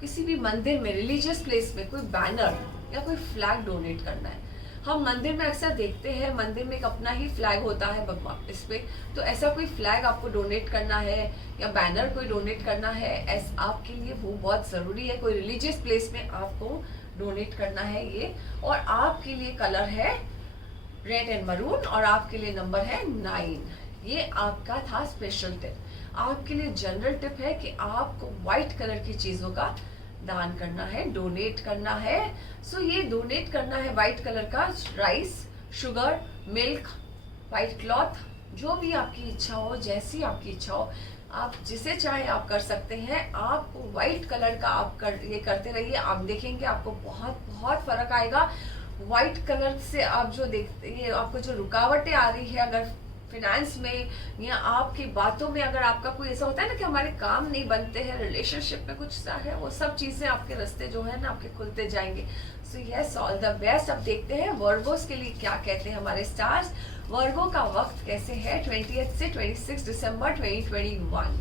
किसी भी मंदिर में, रिलीजियस प्लेस में कोई बैनर या कोई फ्लैग डोनेट करना है। हम मंदिर में अक्सर देखते हैं, मंदिर में एक अपना ही फ्लैग होता है भगवान इस पे, तो ऐसा कोई फ्लैग आपको डोनेट करना है या बैनर कोई डोनेट करना है, आपके लिए वो बहुत ज़रूरी है। कोई रिलीजियस प्लेस में आपको डोनेट करना है ये। और आपके लिए कलर है रेड एंड मरून और आपके लिए नंबर है 9। ये आपका था स्पेशल टिप। आपके लिए जनरल टिप है कि आपको व्हाइट कलर की चीज़ों का दान करना है, डोनेट करना है। सो ये डोनेट करना है व्हाइट कलर का, rice, sugar, milk, white cloth, जो भी आपकी इच्छा हो, जैसी आपकी इच्छा हो, आप जिसे चाहे आप कर सकते हैं। आपको व्हाइट कलर का ये करते रहिए, आप देखेंगे आपको बहुत बहुत फर्क आएगा। व्हाइट कलर से आप जो देखते हैं, आपको जो रुकावटें आ रही है अगर फिनेंस में या आपकी बातों में, अगर आपका कोई ऐसा होता है ना कि हमारे काम नहीं बनते हैं, रिलेशनशिप में कुछ सा है, वो सब चीज़ें आपके रास्ते जो है ना आपके खुलते जाएंगे। So yes all the best. अब देखते हैं वर्गोस के लिए क्या कहते हैं हमारे स्टार्स। वर्गो का वक्त कैसे है 20 से 26 दिसंबर 2021।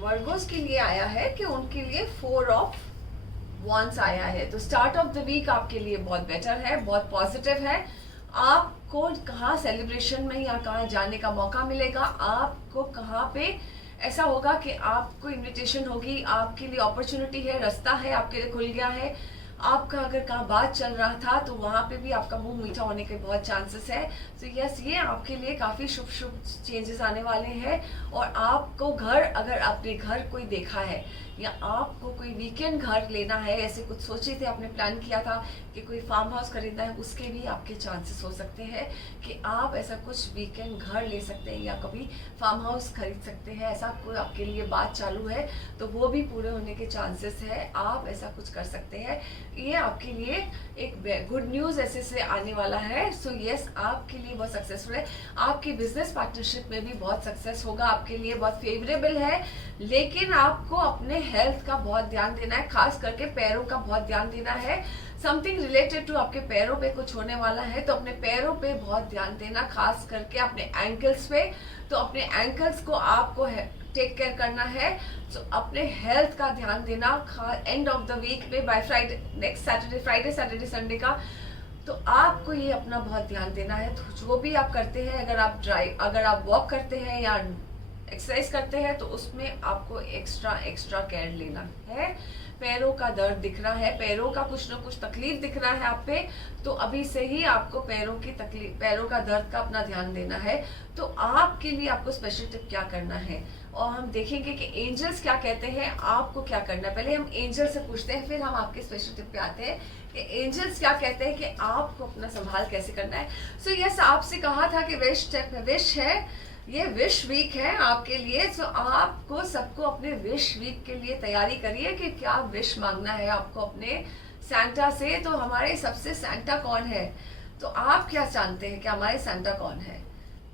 वर्गोस के लिए आया है कि उनके लिए 4 ऑफ वॉन्ड्स आया है। तो स्टार्ट ऑफ द वीक आपके लिए बहुत बेटर है, बहुत पॉजिटिव है। आपको कहाँ सेलिब्रेशन में या कहाँ जाने का मौका मिलेगा, आपको कहाँ पे ऐसा होगा कि आपको इनविटेशन होगी, आपके लिए अपॉर्चुनिटी है, रास्ता है आपके लिए खुल गया है। आपका अगर कहाँ बात चल रहा था तो वहाँ पे भी आपका मुंह मीठा होने के बहुत चांसेस है। तो यस ये आपके लिए काफ़ी शुभ शुभ चेंजेस आने वाले हैं। और आपको घर, अगर आपने घर कोई देखा है या आपको कोई वीकेंड घर लेना है, ऐसे कुछ सोचे थे, आपने प्लान किया था कि कोई फार्म हाउस खरीदना है, उसके भी आपके चांसेस हो सकते हैं कि आप ऐसा कुछ वीकेंड घर ले सकते हैं या कभी फार्म हाउस खरीद सकते हैं। ऐसा कोई आपके लिए बात चालू है तो वो भी पूरे होने के चांसेस है, आप ऐसा कुछ कर सकते हैं। ये आपके लिए एक गुड न्यूज़ ऐसे से आने वाला है। सो यस आपके लिए बहुत सक्सेसफुल है। आपकी बिजनेस पार्टनरशिप में भी बहुत सक्सेस होगा, आपके लिए बहुत फेवरेबल है। लेकिन आपको अपने हेल्थ का बहुत ध्यान देना है, खास करके पैरों का बहुत ध्यान देना है। समथिंग रिलेटेड टू आपके पैरों पे कुछ होने वाला है, तो अपने पैरों पे बहुत ध्यान देना, खास करके अपने एंकल्स पे। तो अपने एंकल्स को आपको टेक केयर करना है। तो अपने हेल्थ का ध्यान देना एंड ऑफ द वीक में, by Friday, next Saturday, Friday Saturday Sunday का। तो आपको ये अपना बहुत ध्यान देना है। तो जो भी आप करते हैं, अगर आप वॉक करते हैं या एक्सरसाइज करते हैं तो उसमें आपको एक्स्ट्रा केयर लेना है। पैरों का दर्द दिख रहा है, पैरों का कुछ ना कुछ तकलीफ दिख रहा है आप पे, तो अभी से ही आपको पैरों का दर्द का अपना ध्यान देना है। तो आपके लिए आपको स्पेशल टिप क्या करना है और हम देखेंगे कि एंजल्स क्या कहते हैं, आपको क्या करना है। पहले हम एंजल से पूछते हैं, फिर हम आपके स्पेशल टिप पे आते हैं कि एंजल्स क्या कहते हैं कि आपको अपना संभाल कैसे करना है। सो यस आपसे कहा था कि विश है, ये विश वीक है आपके लिए। सो आपको सबको अपने विश वीक के लिए तैयारी करिए कि क्या विश मांगना है आपको अपने सैंटा से। तो हमारे सबसे सैंटा कौन है, तो आप क्या जानते हैं कि हमारे सैंटा कौन है?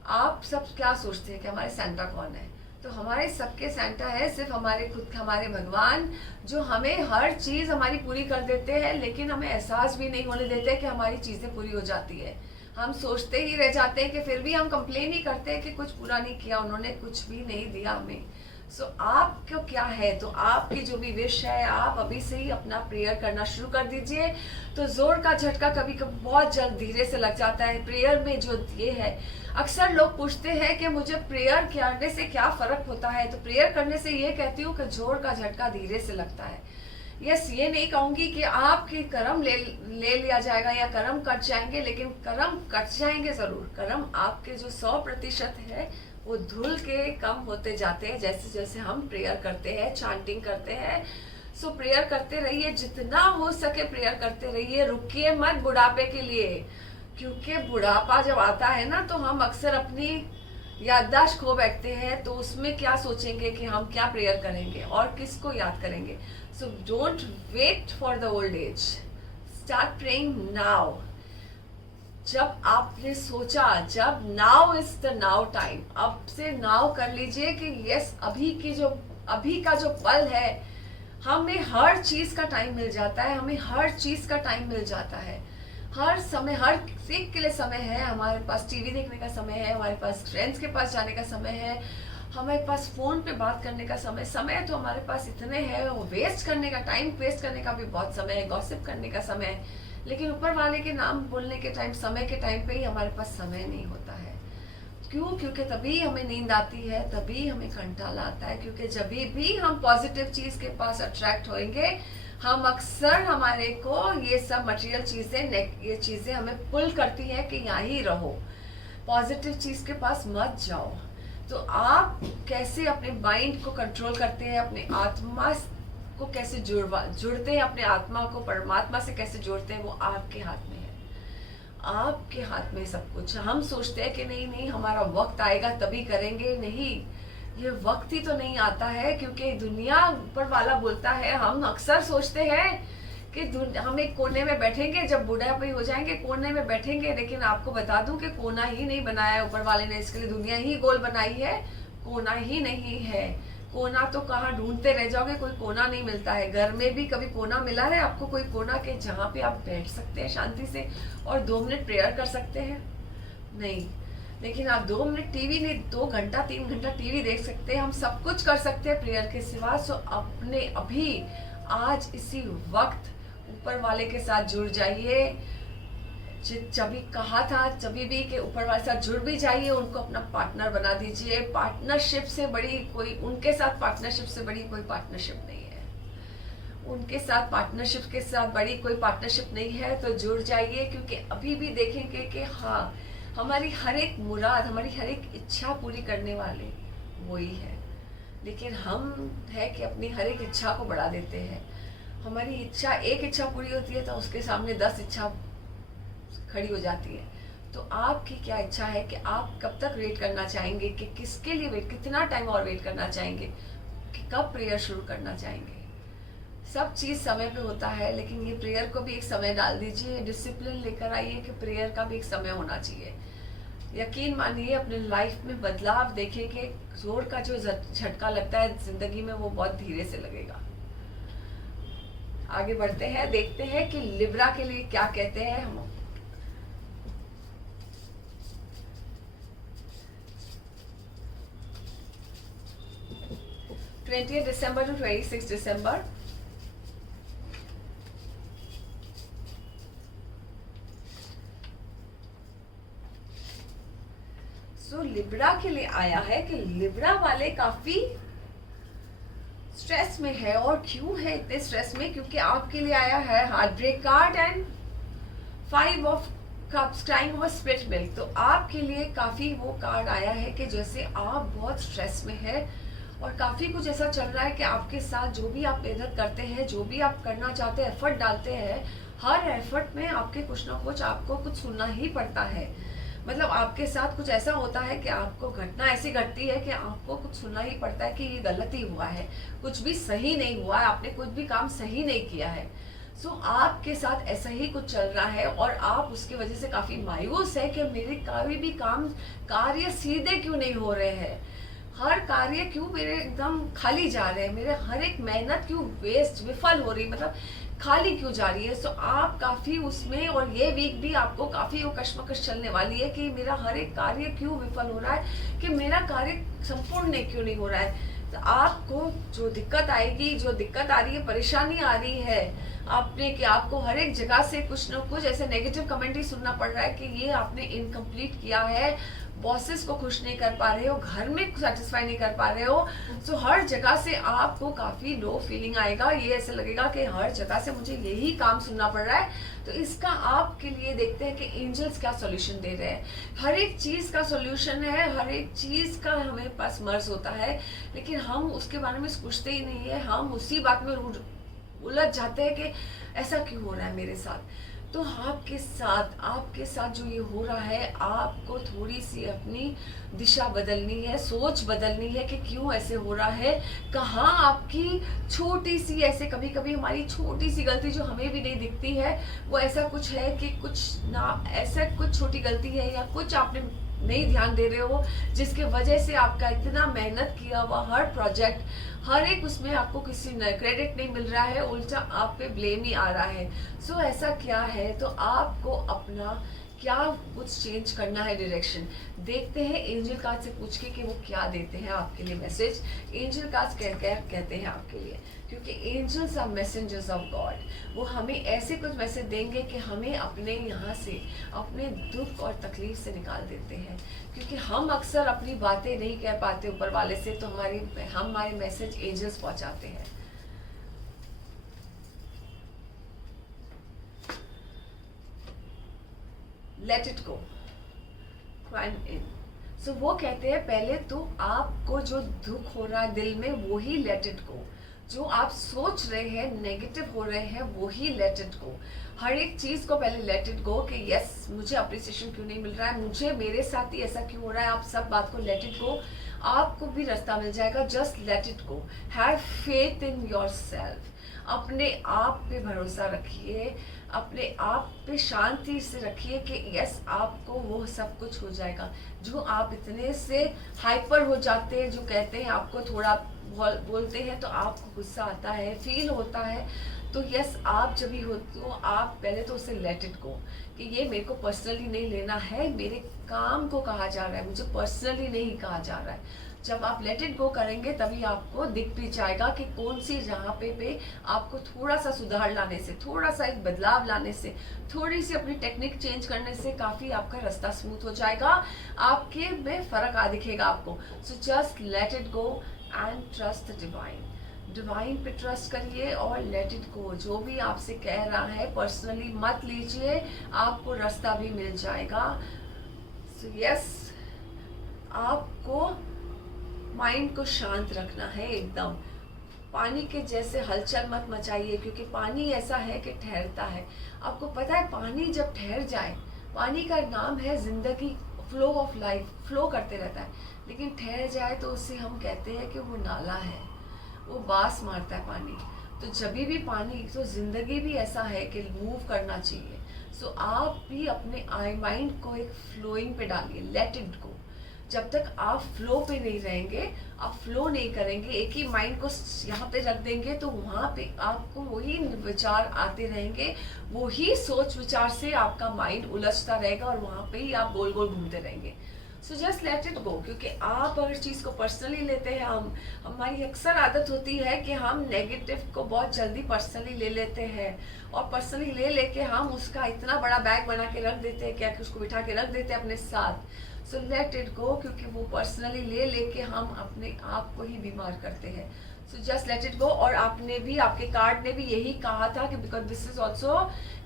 आप सब क्या सोचते हैं कि हमारे सैंटा कौन है? तो हमारे सबके सैंटा है सिर्फ हमारे भगवान, जो हमें हर चीज़ हमारी पूरी कर देते हैं, लेकिन हमें एहसास भी नहीं होने देते कि हमारी चीज़ें पूरी हो जाती है। हम सोचते ही रह जाते हैं कि फिर भी हम कंप्लेन ही करते हैं कि कुछ पूरा नहीं किया उन्होंने, कुछ भी नहीं दिया हमें। सो आपको क्या है, तो आपकी जो भी विश है आप अभी से ही अपना प्रेयर करना शुरू कर दीजिए। तो जोर का झटका कभी कभी बहुत जल्द धीरे से लग जाता है। प्रेयर में जो ये है, अक्सर लोग पूछते हैं कि मुझे प्रेयर करने से क्या फ़र्क होता है। तो प्रेयर करने से ये कहती हूँ कि जोर का झटका धीरे से लगता है। यस ये नहीं कहूँगी कि आपके कर्म ले लिया जाएगा या कर्म कट जाएंगे, लेकिन कर्म कट जाएंगे ज़रूर। कर्म आपके जो 100% है वो धुल के कम होते जाते हैं जैसे जैसे हम प्रेयर करते हैं, चांटिंग करते हैं। सो प्रेयर करते रहिए, जितना हो सके प्रेयर करते रहिए, रुकिए मत बुढ़ापे के लिए, क्योंकि बुढ़ापा जब आता है ना तो हम अक्सर अपनी याददाश्त खो बैठते हैं। तो उसमें क्या सोचेंगे कि हम क्या प्रेयर करेंगे और किसको याद करेंगे। So don't wait for the old age, start praying now. जब आपने सोचा, जब now is the now time, अब से नाउ कर लीजिए कि यस, अभी का जो पल है, हमें हर चीज का टाइम मिल जाता है, हमें हर चीज का टाइम मिल जाता है, हर समय, हर एक के लिए समय है। हमारे पास टीवी देखने का समय है, हमारे पास फ्रेंड्स के पास जाने का समय है, हमारे पास फोन पे बात करने का समय तो हमारे पास इतने हैं। वो वेस्ट करने का, टाइम वेस्ट करने का भी बहुत समय है, गॉसिप करने का समय है, लेकिन ऊपर वाले के नाम बोलने के टाइम, समय के टाइम पे ही हमारे पास समय नहीं होता है। क्यों? क्योंकि तभी हमें नींद आती है, तभी हमें कंटाला आता है, क्योंकि जब भी हम पॉजिटिव चीज के पास अट्रैक्ट होंगे, हम अक्सर, हमारे को ये सब मटेरियल चीजें, ये चीजें हमें पुल करती है कि यहाँ ही रहो, पॉजिटिव चीज के पास मत जाओ। तो आप कैसे अपने माइंड को कंट्रोल करते हैं, अपने आत्मा को कैसे जुड़ते हैं, अपने आत्मा को परमात्मा से कैसे जोड़ते हैं, वो आपके हाथ में है, आपके हाथ में सब कुछ। हम सोचते हैं कि नहीं हमारा वक्त आएगा तभी करेंगे, नहीं, ये वक्त ही तो नहीं आता है, क्योंकि दुनिया ऊपर वाला बोलता है। हम अक्सर सोचते हैं कि हम एक कोने में बैठेंगे, जब बुढ़ापे हो जाएंगे कोने में बैठेंगे, लेकिन आपको बता दूं कि कोना ही नहीं बनाया है ऊपर वाले ने, इसके लिए दुनिया ही गोल बनाई है, कोना ही नहीं है। कोना तो कहाँ ढूंढते रह जाओगे, कोई कोना नहीं मिलता है। घर में भी कभी कोना मिला है आपको, कोई कोना के जहाँ पे आप बैठ सकते हैं शांति से और 2 मिनट प्रेयर कर सकते हैं? नहीं। लेकिन आप 2 मिनट टीवी नहीं, 2 घंटा 3 घंटा टीवी देख सकते हैं, हम सब कुछ कर सकते हैं प्रेयर के सिवा। सो अपने अभी आज इसी वक्त ऊपर वाले के साथ जुड़ जाइए। जब भी कहा था, जब भी के ऊपर वाले साथ जुड़ भी जाइए, उनको अपना पार्टनर बना दीजिए। पार्टनरशिप से बड़ी कोई, उनके साथ पार्टनरशिप से बड़ी कोई पार्टनरशिप नहीं है, उनके साथ पार्टनरशिप के साथ बड़ी कोई पार्टनरशिप नहीं है। तो जुड़ जाइए, क्योंकि अभी भी देखेंगे कि हाँ, हमारी हर एक मुराद, हमारी हर एक इच्छा पूरी करने वाले वही है। लेकिन हम है कि अपनी हर एक इच्छा को बढ़ा देते हैं। हमारी इच्छा, एक इच्छा पूरी होती है तो उसके सामने 10 इच्छा खड़ी हो जाती है। तो आपकी क्या इच्छा है कि आप कब तक वेट करना चाहेंगे, कि किसके लिए वेट, कितना टाइम और वेट करना चाहेंगे, कि कब प्रेयर शुरू करना चाहेंगे। सब चीज़ समय पे होता है, लेकिन ये प्रेयर को भी एक समय डाल दीजिए, डिसिप्लिन लेकर आइए कि प्रेयर का भी एक समय होना चाहिए। यकीन मानिए, अपने लाइफ में बदलाव देखेंगे, जोर का जो झटका लगता है जिंदगी में, वो बहुत धीरे से लगेगा। आगे बढ़ते हैं, देखते हैं कि लिब्रा के लिए क्या कहते हैं हम। दिसंबर टू 26 दिसंबर। सो लिब्रा के लिए आया है कि लिब्रा वाले काफी स्ट्रेस में है। और क्यों है इतने स्ट्रेस में? क्योंकि आपके लिए आया है heart break card and 5 of cups, crying over spilled milk. तो आपके लिए काफी वो कार्ड आया है कि जैसे आप बहुत स्ट्रेस में है और काफी कुछ ऐसा चल रहा है कि आपके साथ जो भी आप मेहनत करते हैं, जो भी आप करना चाहते हैं, एफर्ट डालते हैं, हर एफर्ट में आपके कुछ ना कुछ आपको कुछ सुनना ही पड़ता है। मतलब आपके साथ कुछ ऐसा होता है कि आपको घटना ऐसी घटती है कि आपको कुछ सुनना ही पड़ता है कि ये गलती हुआ है, कुछ भी सही नहीं हुआ है, आपने कुछ भी काम सही नहीं किया है। सो आपके साथ ऐसा ही कुछ चल रहा है और आप उसकी वजह से काफी मायूस है कि मेरे कोई भी कार्य सीधे क्यों नहीं हो रहे हैं, हर कार्य क्यों मेरे एकदम खाली जा रहे हैं, मेरे हर एक मेहनत क्यों वेस्ट, विफल हो रही, मतलब खाली क्यों जा रही है। सो आप काफी उसमें, और ये वीक भी आपको काफी वो कश्मकश चलने वाली है कि मेरा हर एक कार्य क्यों विफल हो रहा है, कि मेरा कार्य संपूर्ण क्यों नहीं हो रहा है। तो आपको जो दिक्कत आएगी, जो दिक्कत आ रही है, परेशानी आ रही है आपने, कि आपको हर एक जगह से कुछ न कुछ ऐसे नेगेटिव कमेंट ही सुनना पड़ रहा है कि ये आपने इनकम्प्लीट किया है, बॉसेस को खुश नहीं कर पा रहे हो, घर में सेटिस्फाई नहीं कर पा रहे हो, तो हर जगह से आपको काफ़ी लो फीलिंग आएगा। ये ऐसे लगेगा कि हर जगह से मुझे यही काम सुनना पड़ रहा है। तो इसका आपके लिए देखते हैं कि एंजल्स क्या सॉल्यूशन दे रहे हैं। हर एक चीज़ का सॉल्यूशन है, हर एक चीज़ का हमें पास मर्ज होता है, लेकिन हम उसके बारे में सोचते ही नहीं है। हम उसी बात में उलझ जाते हैं कि ऐसा क्यों हो रहा है मेरे साथ। तो आपके साथ जो ये हो रहा है, आपको थोड़ी सी अपनी दिशा बदलनी है, सोच बदलनी है कि क्यों ऐसे हो रहा है। कहाँ आपकी छोटी सी, ऐसे कभी कभी हमारी छोटी सी गलती जो हमें भी नहीं दिखती है, वो ऐसा कुछ है कि ऐसा कुछ छोटी गलती है या कुछ आपने नहीं ध्यान दे रहे हो, जिसके वजह से आपका इतना मेहनत किया हुआ हर प्रोजेक्ट, हर एक उसमें आपको किसी क्रेडिट नहीं मिल रहा है, उल्टा आप पे ब्लेम ही आ रहा है। सो ऐसा क्या है, तो आपको अपना क्या कुछ चेंज करना है डायरेक्शन। देखते हैं एंजल कार्ड से पूछ के कि वो क्या देते हैं आपके लिए मैसेज। एंजल कार्ड्स कहते हैं आपके लिए, क्योंकि angels are messengers of God. वो हमें ऐसे कुछ मैसेज देंगे कि हमें अपने यहाँ से, अपने दुख और तकलीफ से निकाल देते हैं। क्योंकि हम अक्सर अपनी बातें नहीं कह पाते ऊपर वाले से, तो हमारे मैसेज एंजल्स पहुँचाते हैं। Let it go, find in. So वो कहते हैं पहले तो आपको जो दुख हो रहा है दिल में, वो ही लेट इट गो। जो आप सोच रहे हैं, नेगेटिव हो रहे हैं, वो ही लेट इट गो। हर एक चीज़ को पहले लेट इट गो कि यस, मुझे अप्रिसिएशन क्यों नहीं मिल रहा है, मुझे मेरे साथ ही ऐसा क्यों हो रहा है। आप सब बात को लेट इट गो, आपको भी रास्ता मिल जाएगा। Just let it go, have faith in your self. अपने आप पे भरोसा रखिए, अपने आप पे शांति से रखिए कि यस, आपको वो सब कुछ हो जाएगा। जो आप इतने से हाइपर हो जाते हैं, जो कहते हैं आपको थोड़ा बोलते हैं तो आपको गुस्सा आता है, फील होता है, तो यस, आप जब भी हो तो आप पहले तो उसे लेट इट गो कि ये मेरे को पर्सनली नहीं लेना है, मेरे काम को कहा जा रहा है, मुझे पर्सनली नहीं कहा जा रहा है। जब आप लेट इट गो करेंगे तभी आपको दिख भी जाएगा कि कौन सी जहाँ पे आपको थोड़ा सा सुधार लाने से, थोड़ा सा एक बदलाव लाने से, थोड़ी सी अपनी टेक्निक चेंज करने से काफ़ी आपका रास्ता स्मूथ हो जाएगा, आपके में फ़र्क आ दिखेगा आपको। So just let it go and trust the divine. Divine पे ट्रस्ट करिए और लेट इट गो। जो भी आपसे कह रहा है पर्सनली मत लीजिए, आपको रास्ता भी मिल जाएगा। सो यस, आपको माइंड को शांत रखना है एकदम। पानी के जैसे हलचल मत मचाइए, क्योंकि पानी ऐसा है कि ठहरता है। आपको पता है पानी जब ठहर जाए, पानी का नाम है जिंदगी, फ्लो ऑफ लाइफ, फ्लो करते रहता है, लेकिन ठहर जाए तो उससे हम कहते हैं कि वो नाला है, वो बास मारता है पानी। तो जब भी पानी, तो जिंदगी भी ऐसा है कि मूव करना चाहिए। सो आप भी अपने आई माइंड को एक फ्लोइंग पे डालिए, लेट इट गो। जब तक आप फ्लो पे नहीं रहेंगे, आप फ्लो नहीं करेंगे, एक ही माइंड को यहाँ पे रख देंगे, तो वहाँ पे आपको वही विचार आते रहेंगे, वही सोच विचार से आपका माइंड उलझता रहेगा और वहाँ पे ही आप गोल गोल घूमते रहेंगे। सो जस्ट लेट इट गो, क्योंकि आप अगर चीज़ को पर्सनली लेते हैं, हमारी अक्सर आदत होती है कि हम नेगेटिव को बहुत जल्दी पर्सनली ले लेते हैं, और पर्सनली ले लेके हम उसका इतना बड़ा बैग बना के रख देते हैं, क्या कि उसको बिठा के रख देते हैं अपने साथ। सो लेट इट गो, क्योंकि वो पर्सनली ले लेके हम अपने आप को ही बीमार करते हैं। सो जस्ट लेट इट गो। और आपने भी, आपके कार्ड ने भी यही कहा था कि बिकॉज दिस इज ऑल्सो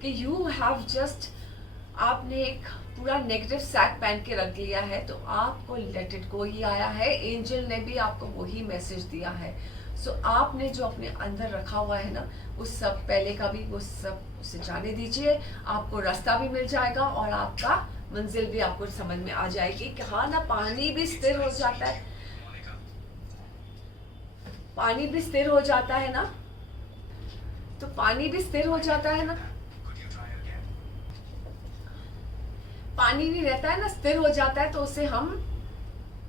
कि यू हैव जस्ट, आपने एक पूरा नेगेटिव सैक पहन के रख लिया है, तो आपको लेट इट गो ही आया है। एंजल ने भी आपको वही मैसेज दिया है। सो आपने जो अपने अंदर रखा हुआ है ना, उस सब पहले का भी, वो सब उसे जाने दीजिए, आपको रास्ता भी मिल जाएगा और आपका मंजिल भी आपको समझ में आ जाएगी कि हाँ ना, पानी भी स्थिर हो जाता है, पानी भी स्थिर हो जाता है ना, तो पानी भी स्थिर हो जाता है ना, पानी भी रहता है ना, स्थिर हो जाता है, तो उसे हम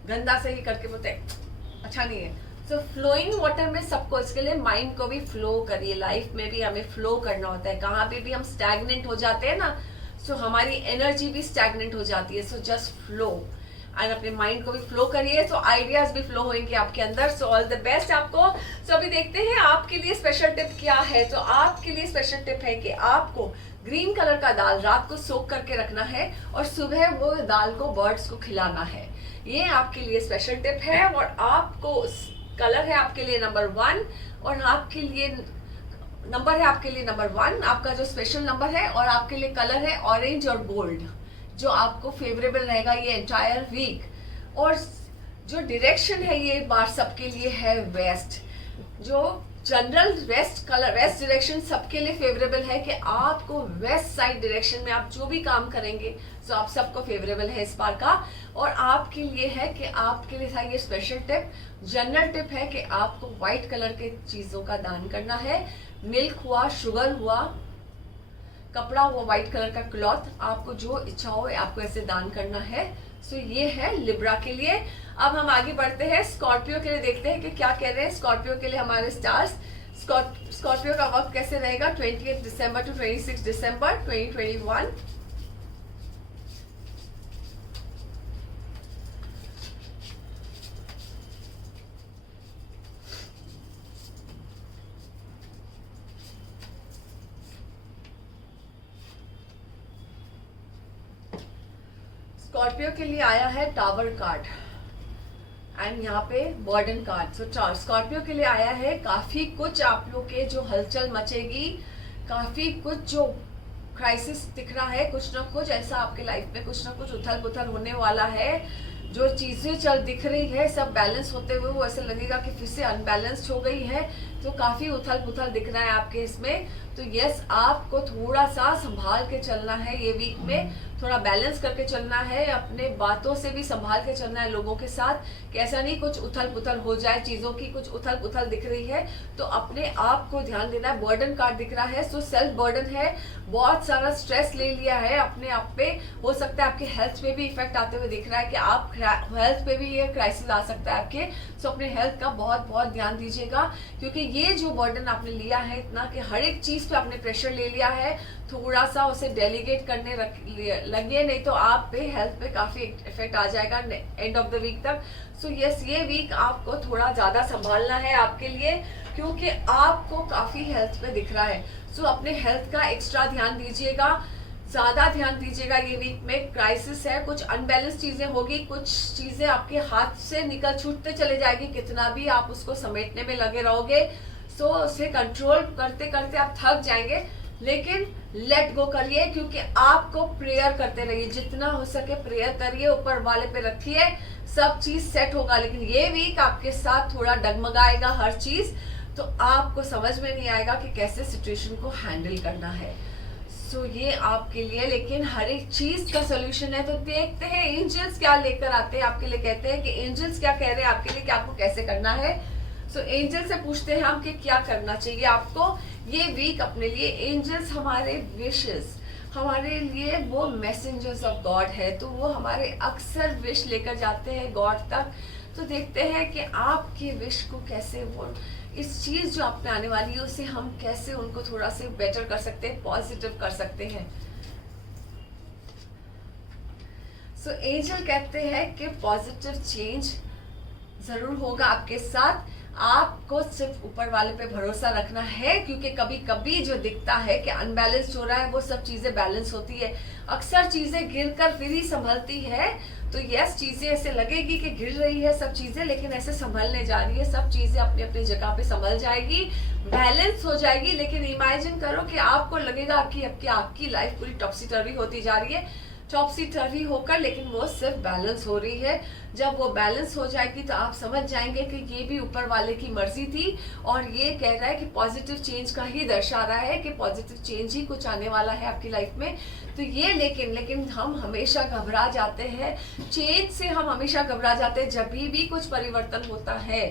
गंदा से ही करके बोलते हैं अच्छा नहीं है। तो फ्लोइंग वाटर में सबको, इसके लिए माइंड को भी फ्लो करिए। लाइफ में भी हमें फ्लो करना होता है, कहाँ पे भी हम स्टैग्नेंट हो जाते हैं ना, सो हमारी एनर्जी भी स्टैग्नेंट हो जाती है। सो जस्ट फ्लो, एंड अपने माइंड को भी फ्लो करिए, तो आइडियाज भी फ्लो होंगे आपके अंदर। सो ऑल द बेस्ट आपको। सो अभी देखते हैं आपके लिए स्पेशल टिप क्या है। तो आपके लिए स्पेशल टिप है कि आपको ग्रीन कलर का दाल रात को सोक करके रखना है और सुबह वो दाल को बर्ड्स को खिलाना है। ये आपके लिए स्पेशल टिप है। और आपको कलर है आपके लिए नंबर 1 और आपके लिए नंबर है आपके लिए नंबर 1 आपका जो स्पेशल नंबर है, और आपके लिए कलर है ऑरेंज और गोल्ड जो आपको फेवरेबल रहेगा ये एंटायर वीक। और जो डायरेक्शन है ये बार सबके लिए है वेस्ट, जो general west colour west direction सबके लिए फेवरेबल है कि आपको वेस्ट साइड डायरेक्शन में आप जो भी काम करेंगे तो आप सबको फेवरेबल है इस बार का। और आपके लिए है कि आपके लिए था ये स्पेशल टिप। जनरल टिप है कि आपको व्हाइट कलर के चीजों का दान करना है। मिल्क हुआ, शुगर हुआ, कपड़ा हुआ, व्हाइट कलर का क्लॉथ, आपको जो इच्छा हो आपको ऐसे दान करना है। सो ये है लिब्रा के लिए। अब हम आगे बढ़ते हैं स्कॉर्पियो के लिए, देखते हैं कि क्या कह रहे हैं स्कॉर्पियो के लिए हमारे स्टार्स। स्कॉर्पियो का वक्त कैसे रहेगा 28 दिसंबर टू 26 दिसंबर 2021। स्कॉर्पियो के लिए आया है टावर कार्ड एंड यहाँ पे बर्डन कार्ड। सो स्कॉर्पियो के लिए आया है काफी कुछ आप लोग के जो हलचल मचेगी, काफी कुछ जो क्राइसिस दिख रहा है, कुछ ना कुछ ऐसा आपके लाइफ में कुछ ना कुछ उथल पुथल होने वाला है। जो चीजें दिख रही है सब बैलेंस होते हुए वो ऐसे लगेगा कि फिर से अनबैलेंस्ड हो गई है। तो काफी उथल पुथल दिख रहा है आपके इसमें। तो यस, आपको थोड़ा सा संभाल के चलना है ये वीक में, थोड़ा बैलेंस करके चलना है, अपने बातों से भी संभाल के चलना है लोगों के साथ कि ऐसा नहीं कुछ उथल पुथल हो जाए, चीजों की कुछ उथल पुथल दिख रही है तो अपने आप को ध्यान देना है। बर्डन कार्ड दिख रहा है, सो सेल्फ बर्डन है, बहुत सारा स्ट्रेस ले लिया है अपने आप पे। हो सकता है आपके हेल्थ पे भी इफेक्ट आते हुए दिख रहा है कि आप हेल्थ पे भी ये क्राइसिस आ सकता है आपके। सो अपने हेल्थ का बहुत बहुत ध्यान दीजिएगा, क्योंकि ये जो बर्डन आपने लिया है इतना कि हर एक चीज पे आपने प्रेशर ले लिया है, थोड़ा सा उसे डेलीगेट करने लगिए, नहीं तो आप पे हेल्थ पे काफी इफेक्ट आ जाएगा एंड ऑफ द वीक तक। सो यस, ये वीक आपको थोड़ा ज्यादा संभालना है आपके लिए, क्योंकि आपको काफी हेल्थ पे दिख रहा है। सो अपने हेल्थ का एक्स्ट्रा ध्यान दीजिएगा, ज्यादा ध्यान दीजिएगा। ये वीक में क्राइसिस है, कुछ अनबैलेंस चीजें होगी, कुछ चीजें आपके हाथ से निकल छूटते चले जाएगी, कितना भी आप उसको समेटने में लगे रहोगे। सो उसे कंट्रोल करते करते आप थक जाएंगे, लेकिन लेट गो करिए, क्योंकि आपको प्रेयर करते रहिए, जितना हो सके प्रेयर करिए, ऊपर वाले पे रखिए, सब चीज सेट होगा। लेकिन ये वीक आपके साथ थोड़ा डगमगाएगा हर चीज, तो आपको समझ में नहीं आएगा कि कैसे सिचुएशन को हैंडल करना है। सो ये आपके लिए, लेकिन हर एक चीज का सोल्यूशन है। तो देखते हैं एंजल्स क्या लेकर आते हैं आपके लिए। कहते हैं कि एंजल्स क्या कह रहे हैं आपके लिए कि आपको कैसे करना है। सो एंजल से पूछते हैं हम कि क्या करना चाहिए आपको ये वीक अपने लिए। एंजल्स हमारे विशेस, हमारे लिए वो मैसेंजर्स ऑफ गॉड है, तो वो हमारे अक्सर विश लेकर जाते हैं गॉड तक। तो देखते हैं कि आपके विश को कैसे, वो इस चीज जो आपने आने वाली है उसे हम कैसे उनको थोड़ा से बेटर कर सकते हैं, पॉजिटिव कर सकते हैं। सो एंजल कहते हैं कि पॉजिटिव चेंज जरूर होगा आपके साथ। आपको सिर्फ ऊपर वाले पे भरोसा रखना है, क्योंकि कभी कभी जो दिखता है कि अनबैलेंस हो रहा है वो सब चीजें बैलेंस होती है। अक्सर चीजें गिरकर फिर ही संभलती है। तो यस, चीजें ऐसे लगेगी कि गिर रही है सब चीजें, लेकिन ऐसे संभलने जा रही है, सब चीजें अपनी अपनी जगह पे संभल जाएगी, बैलेंस हो जाएगी। लेकिन इमेजिन करो कि आपको लगेगा कि आपकी लाइफ पूरी टॉप्सी टर्वी होती जा रही है, टॉप्सी टर्वी होकर, लेकिन वो सिर्फ बैलेंस हो रही है। जब वो बैलेंस हो जाएगी तो आप समझ जाएंगे कि ये भी ऊपर वाले की मर्जी थी, और ये कह रहा है कि पॉजिटिव चेंज का ही दर्शा रहा है कि पॉजिटिव चेंज ही कुछ आने वाला है आपकी लाइफ में। तो ये लेकिन हम हमेशा घबरा जाते हैं चेंज से, हम हमेशा घबरा जाते हैं जब भी कुछ परिवर्तन होता है,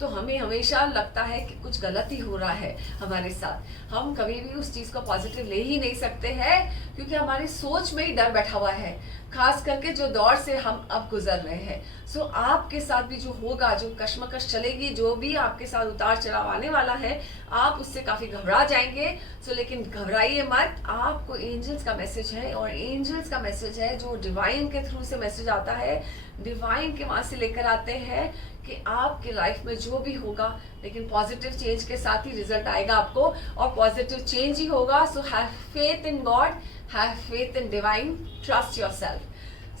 तो हमें हमेशा लगता है कि कुछ गलत ही हो रहा है हमारे साथ। हम कभी भी उस चीज को पॉजिटिव ले ही नहीं सकते हैं, क्योंकि हमारी सोच में ही डर बैठा हुआ है, खास करके जो दौर से हम अब गुजर रहे हैं। सो आपके साथ भी जो होगा, जो कश्मकश चलेगी, जो भी आपके साथ उतार चढ़ाव आने वाला है, आप उससे काफी घबरा जाएंगे। सो लेकिन घबराइए मत, आपको एंजल्स का मैसेज है, और एंजल्स का मैसेज है जो डिवाइन के थ्रू से मैसेज आता है, डिवाइन के वहां से लेकर आते हैं कि आपके लाइफ में जो भी होगा, लेकिन पॉजिटिव चेंज के साथ ही रिजल्ट आएगा आपको, और पॉजिटिव चेंज ही होगा. So have faith in God, have faith in divine, trust yourself.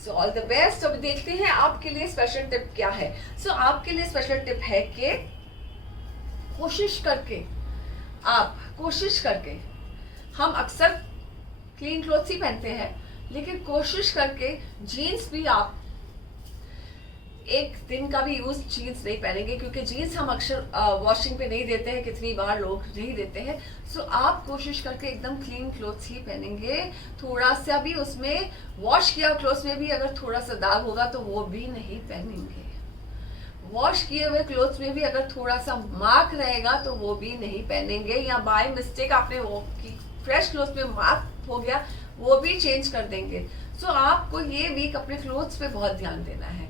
So all the best. अब देखते हैं आपके लिए स्पेशल टिप क्या है. सो आपके लिए स्पेशल टिप है कि कोशिश करके हम अक्सर क्लीन क्लोथ्स ही पहनते हैं, लेकिन कोशिश करके जीन्स भी आप एक दिन का भी यूज जीन्स नहीं पहनेंगे, क्योंकि जीन्स हम अक्सर वॉशिंग पे नहीं देते हैं, कितनी बार लोग नहीं देते हैं. सो आप कोशिश करके एकदम क्लीन क्लोथ्स ही पहनेंगे. थोड़ा सा भी उसमें वॉश किया क्लोथ्स में भी अगर थोड़ा सा दाग होगा तो वो भी नहीं पहनेंगे. वॉश किए हुए क्लोथ्स में भी अगर थोड़ा सा मार्क रहेगा तो वो भी नहीं पहनेंगे, या बाय मिस्टेक आपने वो फ्रेश क्लोथ्स में मार्क हो गया वो भी चेंज कर देंगे. सो आपको ये वीक अपने क्लोथ्स पे बहुत ध्यान देना है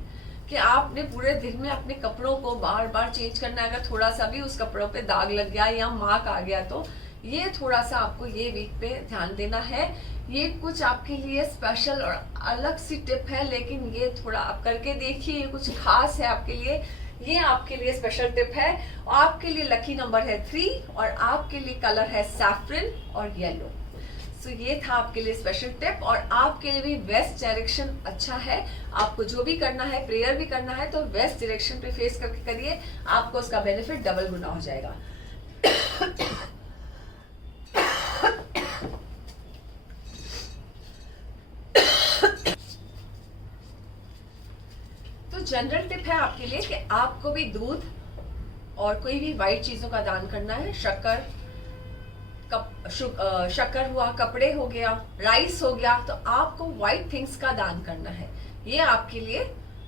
कि आपने पूरे दिन में अपने कपड़ों को बार बार चेंज करना है. अगर थोड़ा सा भी उस कपड़ों पे दाग लग गया या मार्क आ गया तो ये थोड़ा सा आपको ये वीक पे ध्यान देना है. ये कुछ आपके लिए स्पेशल और अलग सी टिप है, लेकिन ये थोड़ा आप करके देखिए, ये कुछ खास है आपके लिए. ये आपके लिए स्पेशल टिप है. आपके लिए लकी नंबर है 3 और आपके लिए कलर है सैफरन और येलो. सो ये था आपके लिए स्पेशल टिप. और आपके लिए भी वेस्ट डायरेक्शन अच्छा है. आपको जो भी करना है, प्रेयर भी करना है, तो वेस्ट डायरेक्शन पे फेस करके करिए, आपको उसका बेनिफिट डबल गुना हो जाएगा. तो जनरल टिप है आपके लिए कि आपको भी दूध और कोई भी वाइट चीजों का दान करना है. शक्कर हुआ, कपड़े हो गया, राइस हो गया, तो आपको व्हाइट थिंग्स का दान करना है. ये आपके लिए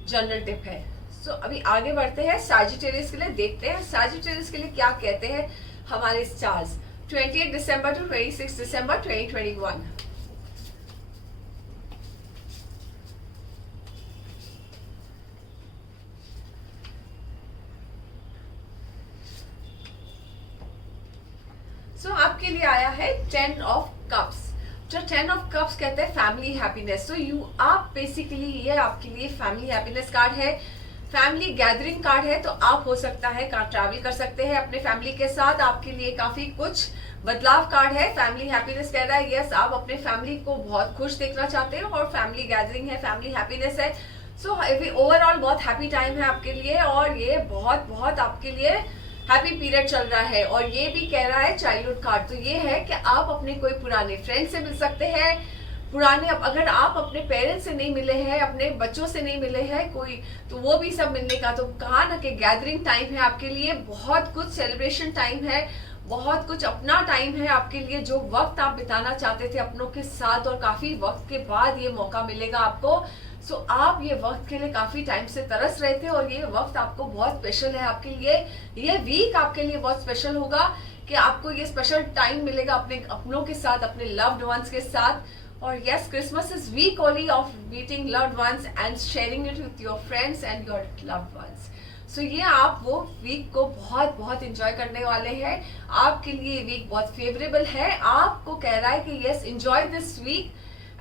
जनरल टिप है. सो अभी आगे बढ़ते हैं सैजिटेरियस के लिए. देखते हैं सैजिटेरियस के लिए क्या कहते हैं हमारे स्टार्स. 28 दिसंबर टू 26 दिसंबर 2021. सो आपके लिए आया है 10 ऑफ कप्स. जो 10 ऑफ कप्स कहते हैं फैमिली हैप्पीनेस. सो आप बेसिकली ये आपके लिए फैमिली हैप्पीनेस कार्ड है, फैमिली गैदरिंग कार्ड है. तो आप हो सकता है ट्रैवल कर सकते हैं अपने फैमिली के साथ. आपके लिए काफी कुछ बदलाव कार्ड है. फैमिली हैप्पीनेस कह रहा है यस, आप अपने फैमिली को बहुत खुश देखना चाहते हैं और फैमिली गैदरिंग है, फैमिली हैप्पीनेस है. सो ओवरऑल बहुत हैप्पी टाइम है आपके लिए, और ये बहुत बहुत आपके लिए हैप्पी पीरियड चल रहा है. और ये भी कह रहा है चाइल्डहुड कार्ड. तो ये है कि आप अपने कोई पुराने फ्रेंड से मिल सकते हैं. पुराने अगर आप अपने पेरेंट्स से नहीं मिले हैं, अपने बच्चों से नहीं मिले हैं कोई, तो वो भी सब मिलने का. तो कहा ना कि गैदरिंग टाइम है आपके लिए, बहुत कुछ सेलिब्रेशन टाइम है, बहुत कुछ अपना टाइम है आपके लिए. जो वक्त आप बिताना चाहते थे अपनों के साथ, और काफी वक्त के बाद ये मौका मिलेगा आपको. सो आप ये वक्त के लिए काफी टाइम से तरस रहे थे, और ये वक्त आपको बहुत स्पेशल है आपके लिए. ये वीक आपके लिए बहुत स्पेशल होगा कि आपको ये स्पेशल टाइम मिलेगा अपने अपनों के साथ, अपने लव्ड वंस के साथ. और yes, Christmas is week only of meeting loved ones and sharing it with your friends and your loved ones. So ये आप वो वीक को बहुत बहुत इंजॉय करने वाले हैं. आपके लिए ये वीक बहुत फेवरेबल है. आपको कह रहा है कि yes, enjoy this week,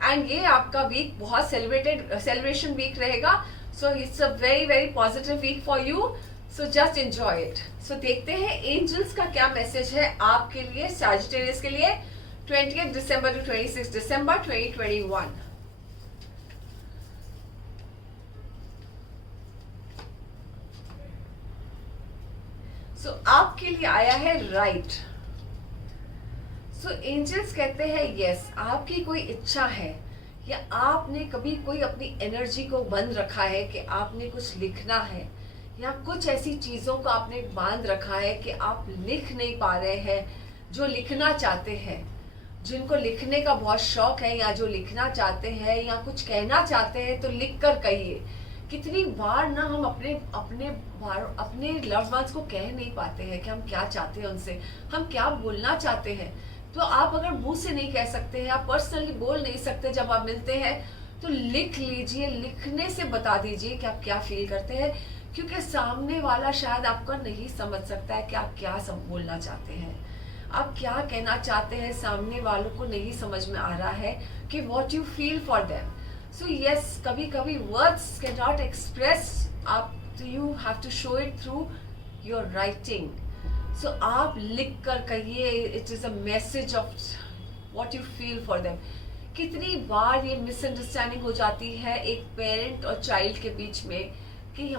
and ये आपका वीक बहुत सेलिब्रेशन वीक रहेगा. So it's a very very positive week for you. So just enjoy it. So देखते हैं एंजल्स का क्या मैसेज है आपके लिए सैजिटेरियस के लिए 28 दिसंबर टू 26 दिसंबर 2021. सो आपके लिए आया है राइट. सो एंजल्स कहते हैं यस, आपकी कोई इच्छा है या आपने कभी कोई अपनी एनर्जी को बंद रखा है कि आपने कुछ लिखना है, या कुछ ऐसी चीजों को आपने बांध रखा है कि आप लिख नहीं पा रहे हैं. जो लिखना चाहते हैं, जिनको लिखने का बहुत शौक है, या जो लिखना चाहते हैं या कुछ कहना चाहते हैं, तो लिख कर कहिए. कितनी बार ना हम अपने लव्ड वंस को कह नहीं पाते हैं कि हम क्या चाहते हैं उनसे, हम क्या बोलना चाहते हैं. तो आप अगर मुंह से नहीं कह सकते हैं, आप पर्सनली बोल नहीं सकते जब आप मिलते हैं, तो लिख लीजिए. लिखने से बता दीजिए कि आप क्या फील करते हैं, क्योंकि सामने वाला शायद आपका नहीं समझ सकता है कि आप क्या बोलना चाहते हैं, आप क्या कहना चाहते हैं. सामने वालों को नहीं समझ में आ रहा है कि what you feel for them. So yes, कभी कभी वर्ड्स कैन नॉट एक्सप्रेस आप तो you have to show it through your writing. So आप लिख कर कहिए, it is a message of what you feel for them. कितनी बार ये मिसअंडरस्टैंडिंग हो जाती है एक पेरेंट और चाइल्ड के बीच में कि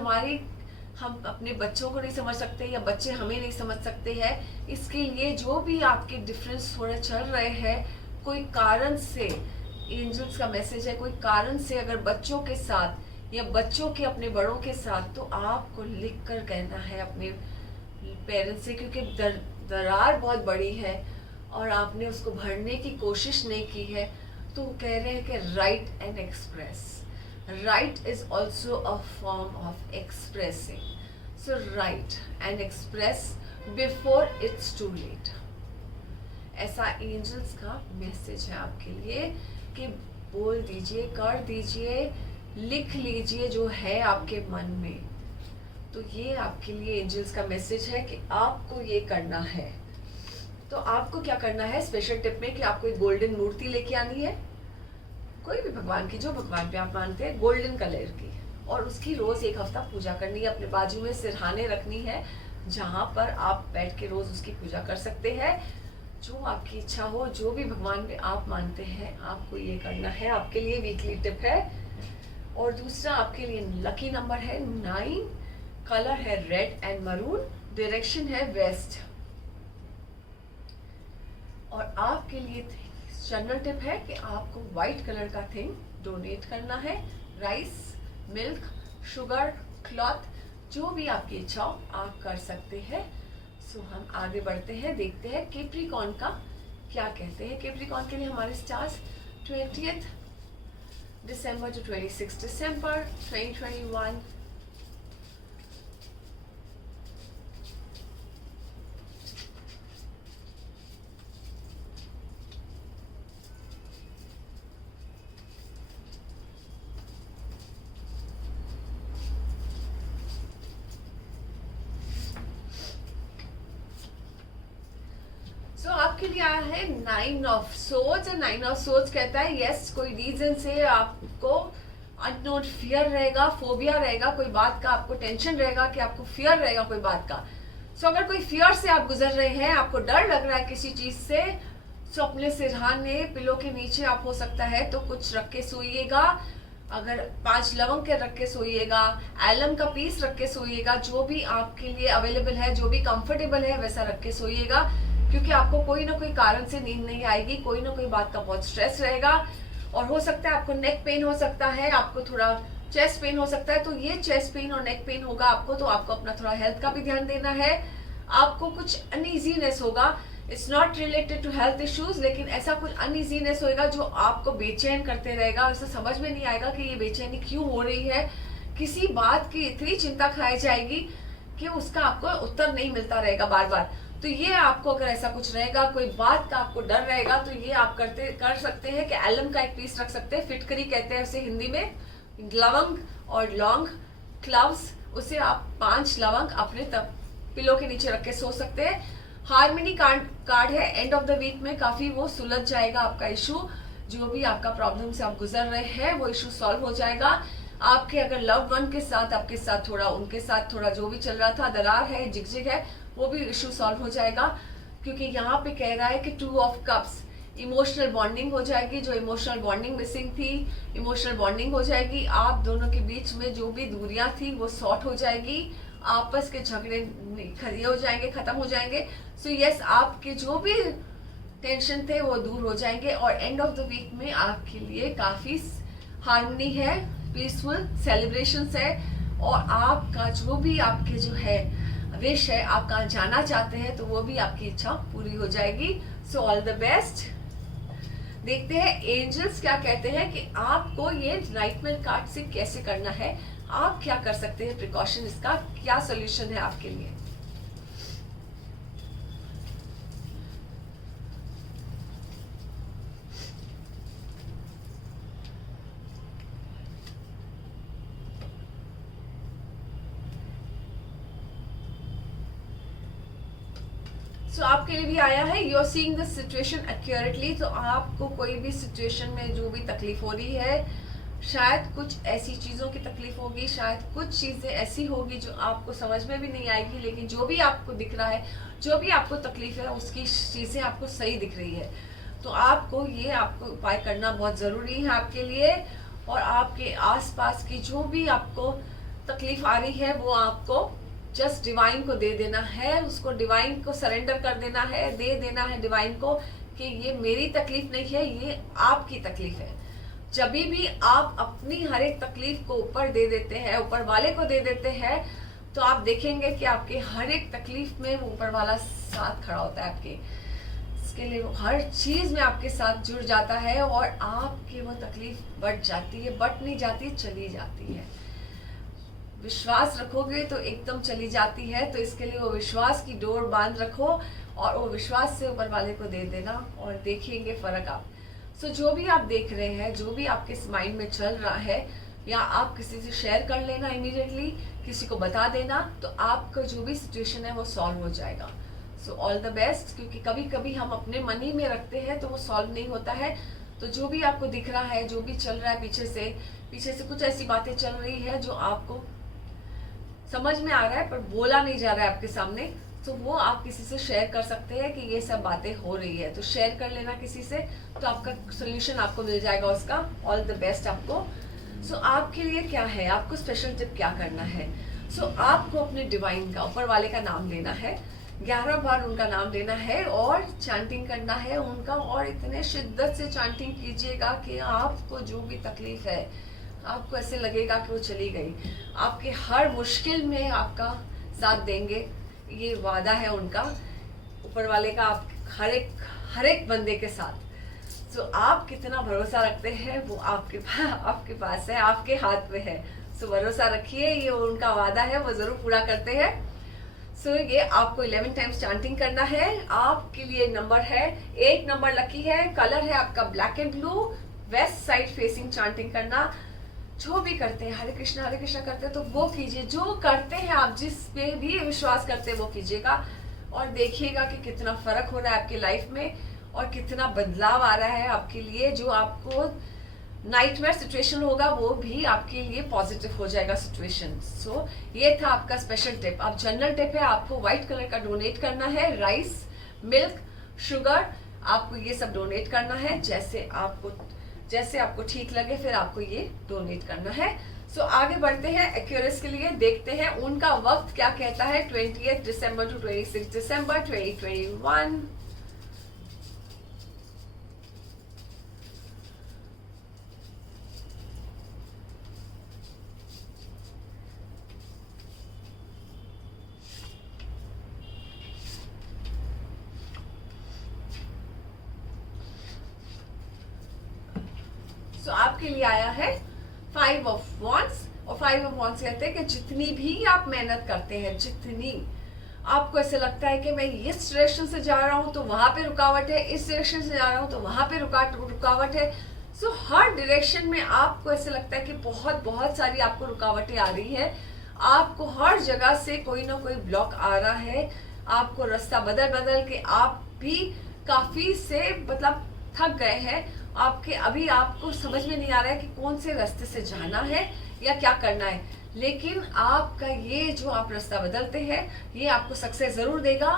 हम अपने बच्चों को नहीं समझ सकते या बच्चे हमें नहीं समझ सकते हैं. इसके लिए जो भी आपके डिफरेंस थोड़े चल रहे हैं, कोई कारण से, एंजल्स का मैसेज है, कोई कारण से अगर बच्चों के साथ या बच्चों के अपने बड़ों के साथ, तो आपको लिख कर कहना है अपने पेरेंट्स से, क्योंकि दरार बहुत बड़ी है और आपने उसको भरने की कोशिश नहीं की है. तो कह रहे हैं कि right and express. Write is also a form of expressing. So write and express before it's too late. ऐसा एंजल्स का मैसेज है आपके लिए कि बोल दीजिए, कर दीजिए, लिख लीजिए जो है आपके मन में. तो ये आपके लिए एंजल्स का मैसेज है कि आपको ये करना है. तो आपको क्या करना है स्पेशल टिप में कि आपको एक गोल्डन मूर्ति लेके आनी है, कोई भी भगवान की, जो भगवान पे आप मानते हैं, गोल्डन कलर की, और उसकी रोज एक हफ्ता पूजा करनी है. अपने बाजू में सिरहाने रखनी है जहाँ पर आप बैठ के रोज उसकी पूजा कर सकते हैं. जो आपकी इच्छा हो, जो भी भगवान पे आप मानते हैं, आपको ये करना है. आपके लिए वीकली टिप है. और दूसरा आपके लिए लकी नंबर है 9, कलर है रेड एंड मरून, डायरेक्शन है वेस्ट. और आपके लिए जनरल टिप है कि आपको व्हाइट कलर का थिंग डोनेट करना है. राइस, मिल्क, शुगर, क्लॉथ, जो भी आपकी इच्छा हो आप कर सकते हैं. सो हम आगे बढ़ते हैं, देखते हैं कैप्रिकॉर्न का क्या कहते हैं. कैप्रिकॉर्न के लिए हमारे स्टार्स 20 दिसंबर टू 26 दिसंबर 2021. आपके लिए आया है 9 ऑफ सोर्ड्स. 9 ऑफ सोर्ड्स कहता है यस, कोई रीजन से आपको अननोन फियर रहेगा, फोबिया रहेगा, कोई बात का आपको टेंशन रहेगा, कि आपको फियर रहेगा कोई बात का. सो अगर कोई फियर से आप गुजर रहे हैं, आपको डर लग रहा है किसी चीज से, सो अपने सिरहाने पिलो के नीचे आप हो सकता है तो कुछ रख के सोइएगा. अगर 5 लवंग के रख के सोइएगा, एलम का पीस रख के सोइएगा, जो भी आपके लिए अवेलेबल है, जो भी कंफर्टेबल है वैसा रख के सोइएगा. क्योंकि आपको कोई ना कोई कारण से नींद नहीं आएगी, कोई ना कोई बात का बहुत स्ट्रेस रहेगा. और हो सकता है आपको नेक पेन हो सकता है, आपको थोड़ा चेस्ट पेन हो सकता है. तो ये चेस्ट पेन और नेक पेन होगा आपको, तो आपको अपना थोड़ा हेल्थ का भी ध्यान देना है. आपको कुछ अनइजीनेस होगा, it's not related to health issues, लेकिन ऐसा कुछ अनइजीनेस होएगा जो आपको बेचैन करते रहेगा. ऐसा समझ में नहीं आएगा कि ये बेचैनी क्यों हो रही है. किसी बात की इतनी चिंता खाई जाएगी कि उसका आपको उत्तर नहीं मिलता रहेगा बार बार. तो ये आपको अगर ऐसा कुछ रहेगा, कोई बात का आपको डर रहेगा, तो ये आप कर सकते हैं कि एलम का एक पीस रख सकते हैं. फिटकरी कहते हैं उसे हिंदी में. लवंग और लौंग, क्लव्स, उसे आप 5 लवंग अपने पिलो के नीचे रख के सो सकते हैं. हार्मनी कार्ड है, एंड ऑफ द वीक में काफी वो सुलझ जाएगा आपका इशू. जो भी आपका प्रॉब्लम से आप गुजर रहे हैं वो इशू सॉल्व हो जाएगा. आपके अगर लव्ड वन के साथ, आपके साथ थोड़ा, उनके साथ थोड़ा जो भी चल रहा था, दरार है, झिकझिक है, वो भी इशू सॉल्व हो जाएगा. क्योंकि यहाँ पे कह रहा है कि 2 ऑफ कप्स, इमोशनल बॉन्डिंग हो जाएगी. जो इमोशनल बॉन्डिंग मिसिंग थी, इमोशनल बॉन्डिंग हो जाएगी. आप दोनों के बीच में जो भी दूरियां थी वो सॉर्ट हो जाएगी. आपस के झगड़े खड़े हो जाएंगे, खत्म हो जाएंगे. सो यस, आपके जो भी टेंशन थे वो दूर हो जाएंगे. और एंड ऑफ द वीक में आपके लिए काफी हार्मनी है, पीसफुल सेलिब्रेशंस है. और आपका जो भी आपके जो है विश है, आप कहाँ जाना चाहते हैं, तो वो भी आपकी इच्छा पूरी हो जाएगी. सो ऑल द बेस्ट. देखते हैं एंजल्स क्या कहते हैं कि आपको ये नाइटमेयर कार्ड से कैसे करना है, आप क्या कर सकते हैं, प्रिकॉशन, इसका क्या सोल्यूशन है आपके लिए. तो आपके लिए भी आया है you are seeing the situation accurately. तो आपको कोई भी सिचुएशन में जो भी तकलीफ हो रही है, शायद कुछ ऐसी चीज़ों की तकलीफ होगी, शायद कुछ चीज़ें ऐसी होगी जो आपको समझ में भी नहीं आएगी, लेकिन जो भी आपको दिख रहा है, जो भी आपको तकलीफ है, उसकी चीज़ें आपको सही दिख रही है। तो आपको उपाय करना बहुत ज़रूरी है आपके लिए। और आपके आसपास की जो भी आपको तकलीफ आ रही है वो आपको जस्ट डिवाइन को दे देना है, उसको डिवाइन को सरेंडर कर देना है, दे देना है डिवाइन को कि ये मेरी तकलीफ नहीं है, ये आपकी तकलीफ है। जब भी आप अपनी हर एक तकलीफ को ऊपर दे देते हैं, ऊपर वाले को दे देते हैं, तो आप देखेंगे कि आपके हर एक तकलीफ में वो ऊपर वाला साथ खड़ा होता है आपके। इसके लिए वो हर चीज में आपके साथ जुड़ जाता है और आपकी वो तकलीफ बढ़ जाती है, बढ़ नहीं जाती, चली जाती है। विश्वास रखोगे तो एकदम चली जाती है। तो इसके लिए वो विश्वास की डोर बांध रखो और वो विश्वास से ऊपर वाले को दे देना और देखेंगे फर्क आप। सो जो भी आप देख रहे हैं, जो भी आपके माइंड में चल रहा है, या आप किसी से शेयर कर लेना इमीडिएटली, किसी को बता देना, तो आपका जो भी सिचुएशन है वो सॉल्व हो जाएगा। सो ऑल द बेस्ट। क्योंकि कभी कभी हम अपने मन ही में रखते हैं तो वो सॉल्व नहीं होता है। तो जो भी आपको दिख रहा है, जो भी चल रहा है पीछे से कुछ ऐसी बातें चल रही है जो आपको समझ में आ रहा है पर बोला नहीं जा रहा है आपके सामने, तो वो आप किसी से शेयर कर सकते हैं कि ये सब बातें हो रही है। तो शेयर कर लेना किसी से, तो आपका सोल्यूशन आपको मिल जाएगा उसका। ऑल द बेस्ट आपको। सो आपके लिए क्या है, आपको स्पेशल टिप क्या करना है? सो आपको अपने डिवाइन का, ऊपर वाले का नाम लेना है, 11 बार उनका नाम लेना है और चैंटिंग करना है उनका। और इतने शिद्दत से चैंटिंग कीजिएगा कि आपको जो भी तकलीफ है, आपको ऐसे लगेगा कि वो चली गई। आपके हर मुश्किल में आपका साथ देंगे, ये वादा है उनका, ऊपर वाले का, आप हर एक बंदे के साथ। सो आप कितना भरोसा रखते हैं वो आपके पास है, आपके हाथ में है। सो भरोसा रखिए, ये उनका वादा है, वो जरूर पूरा करते हैं। सो ये आपको 11 टाइम्स चैंटिंग करना है। आपके लिए नंबर है 8 नंबर लकी है, कलर है आपका black and blue, west side facing chanting करना। जो भी करते हैं हरे कृष्णा करते हैं तो वो कीजिए, जो करते हैं आप, जिस पे भी विश्वास करते हैं वो कीजिएगा और देखिएगा कि कितना फर्क हो रहा है आपकी लाइफ में और कितना बदलाव आ रहा है आपके लिए। जो आपको नाइटमेयर सिचुएशन होगा वो भी आपके लिए पॉजिटिव हो जाएगा सिचुएशन। सो ये था आपका स्पेशल टिप। अब जनरल टिप है, आपको व्हाइट कलर का डोनेट करना है, राइस, मिल्क, शुगर, आपको ये सब डोनेट करना है। जैसे आपको ठीक लगे फिर आपको ये डोनेट करना है। सो आगे बढ़ते हैं एक्यूरेस के लिए, देखते हैं उनका वक्त क्या कहता है 20 दिसंबर टू 26 दिसंबर 2021। तो आपके लिए आया है 5 ऑफ वॉन्ड्स। और 5 ऑफ वॉन्ड्स कहते हैं कि जितनी भी आप मेहनत करते हैं, जितनी आपको ऐसे लगता है कि मैं इस डायरेक्शन से जा रहा हूं तो वहां पे रुकावट है, इस डायरेक्शन से जा रहा हूं तो वहां पे रुकावट है। सो हर डायरेक्शन में आपको ऐसे लगता है कि बहुत सारी आपको रुकावटें आ रही है, आपको हर जगह से कोई ना कोई ब्लॉक आ रहा है, आपको रास्ता बदल के आप भी काफी से मतलब थक गए हैं। अभी आपको समझ में नहीं आ रहा है कि कौन से रास्ते से जाना है या क्या करना है, लेकिन आपका ये जो आप रास्ता बदलते हैं ये आपको सक्सेस जरूर देगा।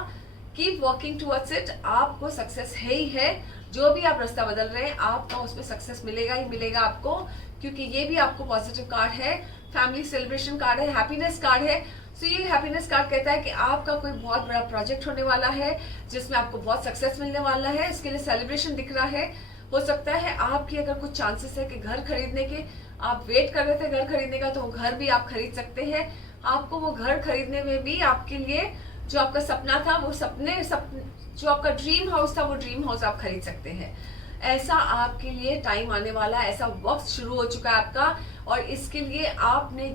कीप वॉकिंग टुवर्ड्स इट, आपको सक्सेस है ही है। जो भी आप रास्ता बदल रहे हैं आपका उसमें सक्सेस मिलेगा ही मिलेगा आपको, क्योंकि ये भी आपको पॉजिटिव कार्ड है, फैमिली सेलिब्रेशन कार्ड है, हैप्पीनेस कार्ड है। तो ये हैप्पीनेस कार्ड कहता है कि आपका कोई बहुत बड़ा प्रोजेक्ट होने वाला है जिसमें आपको बहुत सक्सेस मिलने वाला है, इसके लिए सेलिब्रेशन दिख रहा है। हो सकता है आपकी अगर कुछ चांसेस है कि घर खरीदने के, आप वेट कर रहे थे घर खरीदने का, तो घर भी आप खरीद सकते हैं। आपको वो घर खरीदने में भी आपके लिए जो आपका सपना था, वो जो आपका ड्रीम हाउस था, वो ड्रीम हाउस आप खरीद सकते हैं। ऐसा आपके लिए टाइम आने वाला है, ऐसा वक्त शुरू हो चुका है आपका। और इसके लिए आपने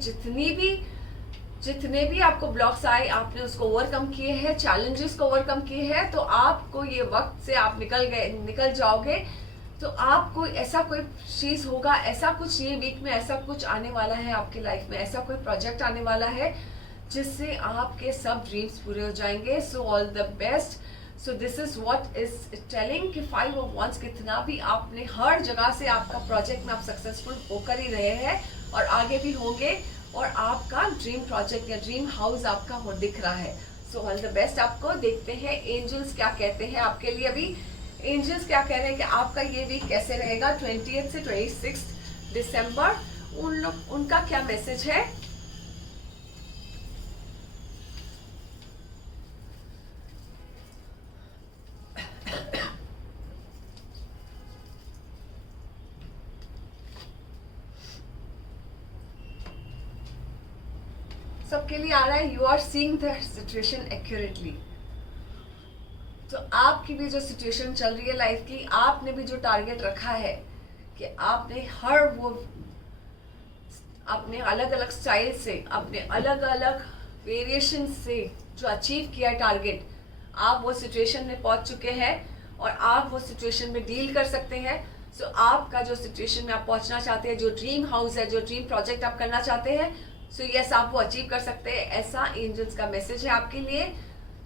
जितने भी आपको ब्लॉक्स आए, आपने उसको ओवरकम किए हैं, चैलेंजेस को ओवरकम किए हैं, तो आपको ये वक्त से आप निकल जाओगे। तो आपको ऐसा कोई चीज होगा, ऐसा कुछ ये वीक में ऐसा कुछ आने वाला है आपकी लाइफ में, ऐसा कोई प्रोजेक्ट आने वाला है जिससे आपके सब ड्रीम्स पूरे हो जाएंगे। सो all the best. So this is what is telling कि 5 ऑफ वंस कितना भी आपने हर जगह से आपका प्रोजेक्ट में आप सक्सेसफुल होकर ही रहे हैं और आगे भी होंगे, और आपका ड्रीम प्रोजेक्ट या ड्रीम हाउस आपका हो दिख रहा है। सो ऑल द बेस्ट आपको। देखते हैं एंजल्स क्या कहते हैं आपके लिए। अभी एंजल्स क्या कह रहे हैं कि आपका ये वीक कैसे रहेगा 20 से 26 दिसंबर। उनका क्या मैसेज है। सबके लिए आ रहा है you are seeing the situation accurately. तो आपकी भी जो सिचुएशन चल रही है लाइफ की, आपने भी जो टारगेट रखा है कि आपने हर वो अपने अलग अलग स्टाइल से, अपने अलग अलग वेरिएशन से जो अचीव किया है टारगेट, आप वो सिचुएशन में पहुंच चुके हैं और आप वो सिचुएशन में डील कर सकते हैं। सो आपका जो सिचुएशन में आप पहुंचना चाहते हैं, जो ड्रीम हाउस है, जो ड्रीम प्रोजेक्ट आप करना चाहते हैं, सो यस आप वो अचीव कर सकते हैं। ऐसा एंजल्स का मैसेज है आपके लिए।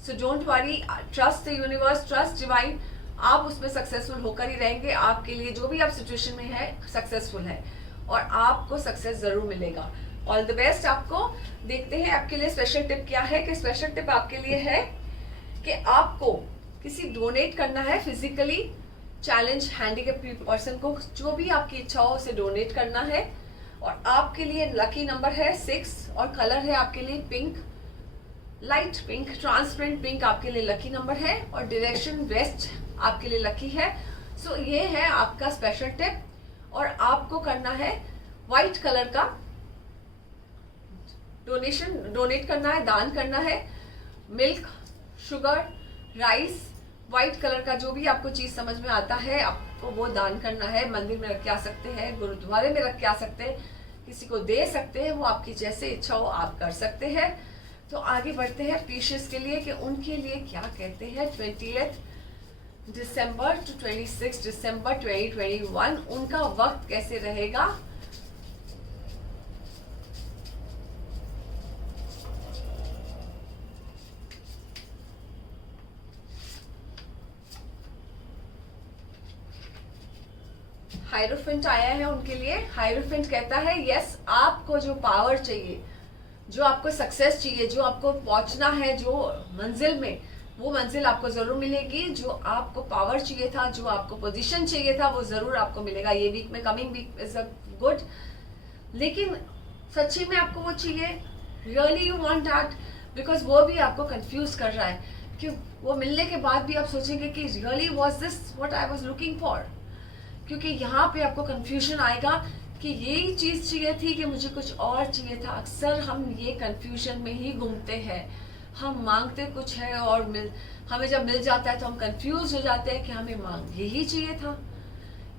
So don't worry, trust the universe, trust divine, आप उसमें सक्सेसफुल होकर ही रहेंगे। आपके लिए जो भी आप सिचुएशन में है सक्सेसफुल है और आपको सक्सेस जरूर मिलेगा। ऑल द बेस्ट आपको। देखते हैं आपके लिए स्पेशल टिप क्या है। कि स्पेशल टिप आपके लिए है कि आपको किसी डोनेट करना है, फिजिकली चैलेंज हैंडीकैप पर्सन को, जो भी आपकी इच्छा हो उसे डोनेट करना है। और आपके लिए लकी नंबर है 6 और कलर है आपके लिए pink, light pink, transparent pink आपके लिए लकी नंबर है और डायरेक्शन वेस्ट आपके लिए लकी है। सो ये है आपका स्पेशल टिप और आपको करना है व्हाइट कलर का डोनेट करना है, दान करना है। Milk, sugar, rice, white colour का जो भी आपको चीज समझ में आता है आपको वो दान करना है। मंदिर में रख के आ सकते हैं, गुरुद्वारे में रख के आ सकते हैं, किसी को दे सकते हैं, वो आपकी जैसे इच्छा हो आप कर सकते हैं। तो आगे बढ़ते हैं पीशियस के लिए कि उनके लिए क्या कहते हैं 20 दिसंबर टू 26 दिसंबर 2021 उनका वक्त कैसे रहेगा। हायरोफेंट आया है उनके लिए। हायरोफेंट कहता है यस आपको जो पावर चाहिए, जो आपको सक्सेस चाहिए, जो आपको पहुंचना है जो मंजिल में, वो मंजिल आपको जरूर मिलेगी। जो आपको पावर चाहिए था, जो आपको पोजीशन चाहिए था, वो जरूर आपको मिलेगा ये वीक में। Coming week is a good. लेकिन सच्ची में आपको वो चाहिए, really you want that, because वो भी आपको कंफ्यूज कर रहा है कि वो मिलने के बाद भी आप सोचेंगे कि really was this what I was looking for. क्योंकि यहाँ पे आपको कंफ्यूजन आएगा कि यही चीज चाहिए थी कि मुझे कुछ और चाहिए था। अक्सर हम ये कंफ्यूजन में ही घूमते हैं, हम मांगते कुछ है और हमें जब मिल जाता है तो हम कंफ्यूज हो जाते हैं कि हमें यही चाहिए था।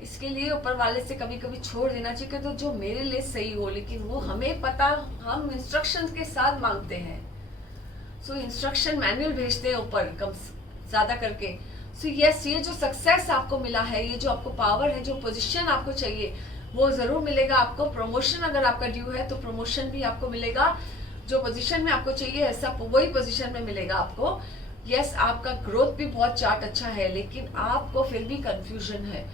इसके लिए ऊपर वाले से कभी कभी छोड़ देना चाहिए कि तो जो मेरे लिए सही हो, लेकिन वो हमें पता, हम इंस्ट्रक्शन के साथ मांगते हैं। सो इंस्ट्रक्शन मैनुअल भेजते हैं ऊपर कम ज्यादा करके। सो यस ये जो सक्सेस आपको मिला है, ये जो आपको पावर है, जो पोजीशन आपको चाहिए वो जरूर मिलेगा आपको। प्रमोशन अगर आपका ड्यू है तो प्रमोशन भी आपको मिलेगा। जो पोजीशन में आपको चाहिए ऐसा वही पोजीशन में मिलेगा आपको। यस आपका ग्रोथ भी बहुत चार्ट अच्छा है, लेकिन आपको फिर भी कंफ्यूजन है,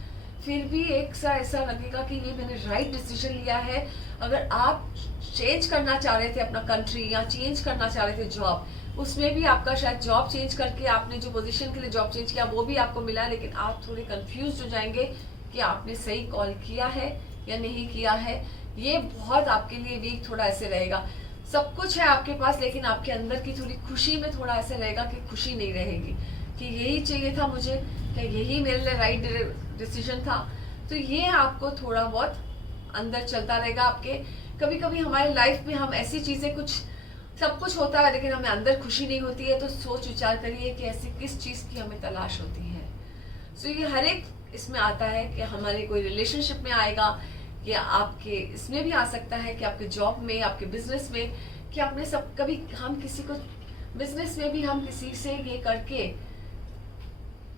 फिर भी एक सा ऐसा लगेगा कि ये मैंने राइट डिसीजन लिया है। अगर आप चेंज करना चाह रहे थे अपना कंट्री या चेंज करना चाह रहे थे जॉब, उसमें भी आपका शायद जॉब चेंज करके आपने जो पोजीशन के लिए जॉब चेंज किया वो भी आपको मिला है, लेकिन आप थोड़े कंफ्यूज हो जाएंगे कि आपने सही कॉल किया है या नहीं किया है। ये बहुत आपके लिए वीक थोड़ा ऐसे रहेगा। सब कुछ है आपके पास, लेकिन आपके अंदर की थोड़ी खुशी में थोड़ा ऐसे रहेगा कि खुशी नहीं रहेगी कि यही चाहिए था मुझे, क्या यही मेरे लिए राइट डिसीजन था। तो ये आपको थोड़ा बहुत अंदर चलता रहेगा आपके। कभी कभी हमारी लाइफ में हम ऐसी चीजें, कुछ सब कुछ होता है लेकिन हमें अंदर खुशी नहीं होती है, तो सोच विचार करिए कि ऐसी किस चीज की हमें तलाश होती है। सो ये हर एक इसमें आता है कि हमारे कोई रिलेशनशिप में आएगा, या आपके इसमें भी आ सकता है कि आपके जॉब में, आपके बिजनेस में, कि आपने सब कभी हम किसी को बिजनेस में भी हम किसी से ये करके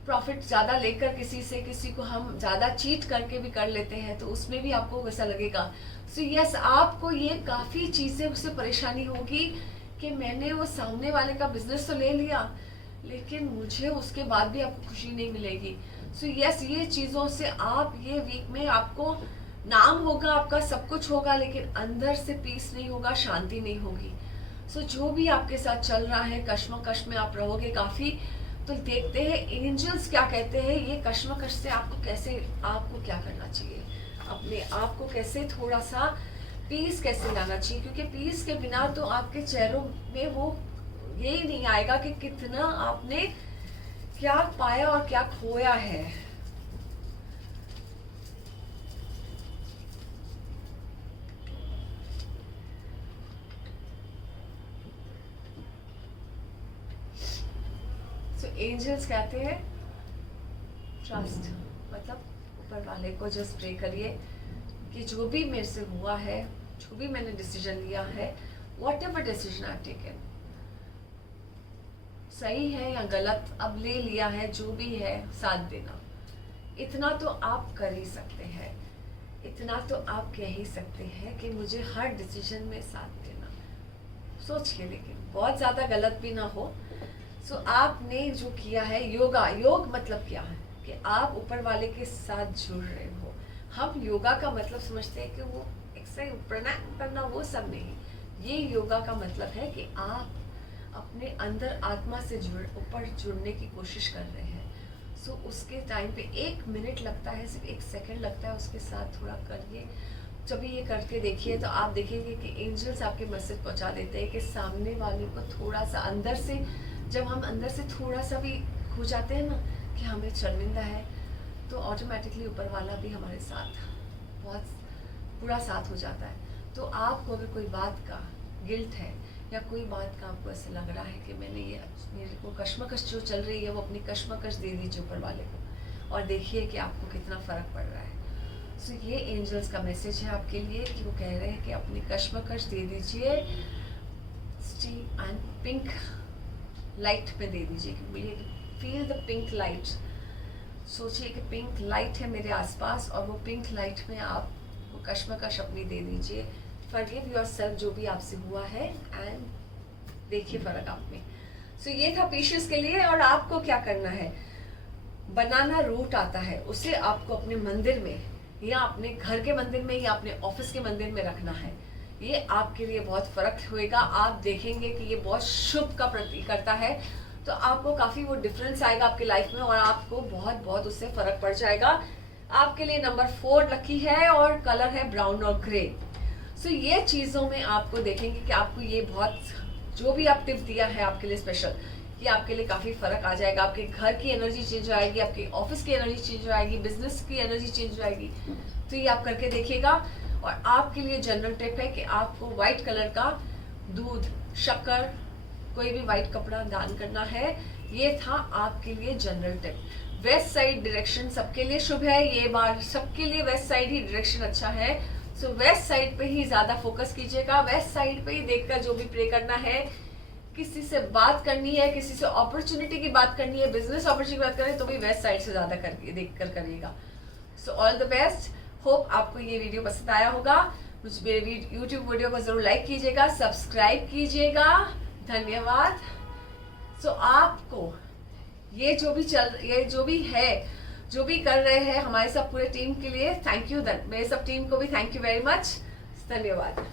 प्रॉफिट ज्यादा लेकर किसी को हम ज्यादा चीट करके भी कर लेते हैं, तो उसमें भी आपको वैसा लगेगा। सो यस आपको ये काफी चीजें उससे परेशानी होगी कि मैंने वो सामने वाले का बिजनेस तो ले लिया, लेकिन मुझे उसके बाद भी आपको खुशी नहीं मिलेगी। सो यस, ये चीज़ों से आप ये वीक में आपको नाम होगा, आपका सब कुछ होगा, लेकिन अंदर से पीस नहीं होगा, शांति नहीं होगी। सो जो भी आपके साथ चल रहा है, कश्मकश में आप रहोगे काफ़ी। तो देखते हैं एंजल्स क्या कहते हैं, ये कश्मकश से आपको क्या करना चाहिए, अपने आप को कैसे थोड़ा सा पीस कैसे लाना चाहिए, क्योंकि पीस के बिना तो आपके चेहरों में वो यही नहीं आएगा कि कितना आपने क्या पाया और क्या खोया है। सो एंजल्स कहते हैं ट्रस्ट, मतलब ऊपर वाले को जस्ट प्रे करिए कि जो भी मेरे से हुआ है, जो भी मैंने डिसीजन लिया है, what ever decision I taken, सही है या गलत, अब ले लिया है, जो भी है साथ देना। इतना तो आप कर ही सकते हैं, इतना तो आप कह ही सकते हैं कि मुझे हर डिसीजन में साथ देना। सोच के, लेकिन बहुत ज़्यादा गलत भी ना हो। सो आपने जो किया है योग मतलब क्या है कि आप ऊपर वाले के साथ जुड़ रहे हो। हम योगा का मतलब समझते हैं कि वो एक्सरसाइज प्राणायाम करना, वो सब नहीं। ये योगा का मतलब है कि आप अपने अंदर आत्मा से ऊपर जुड़ने की कोशिश कर रहे हैं। सो उसके टाइम पे 1 मिनट लगता है, सिर्फ 1 सेकंड लगता है, उसके साथ थोड़ा करिए। जब ये करके देखिए तो आप देखेंगे कि एंजल्स आपके मैसेज पहुंचा देते हैं कि सामने वाले को थोड़ा सा अंदर से, जब हम अंदर से थोड़ा सा भी खो जाते हैं ना कि हमें शर्मिंदा है, तो ऑटोमेटिकली ऊपर वाला भी हमारे साथ बहुत पूरा साथ हो जाता है। तो आपको अगर कोई बात का गिल्ट है या कोई बात का आपको ऐसा लग रहा है कि मेरे को कश्मकश जो चल रही है, वो अपनी कश्मकश दे दीजिए ऊपर वाले को और देखिए कि आपको कितना फ़र्क पड़ रहा है। सो ये एंजल्स का मैसेज है आपके लिए कि वो कह रहे हैं कि अपनी कश्मकश दे दीजिए स्टील एंड पिंक लाइट में दे दीजिए, कि बोलिए फील द पिंक लाइट। सोचिए कि पिंक लाइट है मेरे आसपास और वो पिंक लाइट में आप वो कश्मकश अपनी दे दीजिए। फॉरगिव योरसेल्फ जो भी आपसे हुआ है एंड देखिए फ़र्क आप में। सो ये था पीशियस के लिए। और आपको क्या करना है, बनाना रूट आता है, उसे आपको अपने मंदिर में या अपने घर के मंदिर में या अपने ऑफिस के मंदिर में रखना है। ये आपके लिए बहुत फ़र्क होएगा। आप देखेंगे कि ये बहुत शुभ का प्रतीक करता है, तो आपको काफ़ी वो डिफरेंस आएगा आपके लाइफ में और आपको बहुत उससे फ़र्क पड़ जाएगा। आपके लिए नंबर 4 लकी है और कलर है ब्राउन और ग्रे। सो ये चीज़ों में आपको देखेंगे कि आपको ये बहुत, जो भी आप टिप दिया है आपके लिए स्पेशल, ये आपके लिए काफ़ी फ़र्क आ जाएगा। आपके घर की एनर्जी चेंज हो जाएगी, आपके ऑफिस की एनर्जी चेंज हो जाएगी, बिजनेस की एनर्जी चेंज हो जाएगी। तो ये आप करके देखिएगा। और आपके लिए जनरल टिप है कि आपको वाइट कलर का दूध, शक्कर, कोई भी वाइट कपड़ा दान करना है। ये था आपके लिए general tip. West side direction सबके लिए शुभ है, ये बार सबके लिए वेस्ट साइड ही डायरेक्शन अच्छा है। सो वेस्ट साइड पे ही ज़्यादा फोकस कीजिएगा, वेस्ट साइड पे ही देखकर जो भी प्रे करना है। किसी से बात करनी है, किसी से अपॉर्चुनिटी की बात करनी है, बिजनेस अपॉर्चुनिटी की बात करनी है, तो भी वेस्ट साइड से ज़्यादा देख कर करिएगा। सो ऑल द बेस्ट। होप आपको ये वीडियो पसंद आया होगा। मुझे मेरे यूट्यूब वीडियो को ज़रूर लाइक कीजिएगा, सब्सक्राइब कीजिएगा। धन्यवाद। सो आपको ये जो भी है, जो भी कर रहे हैं हमारे सब पूरे टीम के लिए थैंक यू। मेरे सब टीम को भी थैंक यू वेरी मच। धन्यवाद।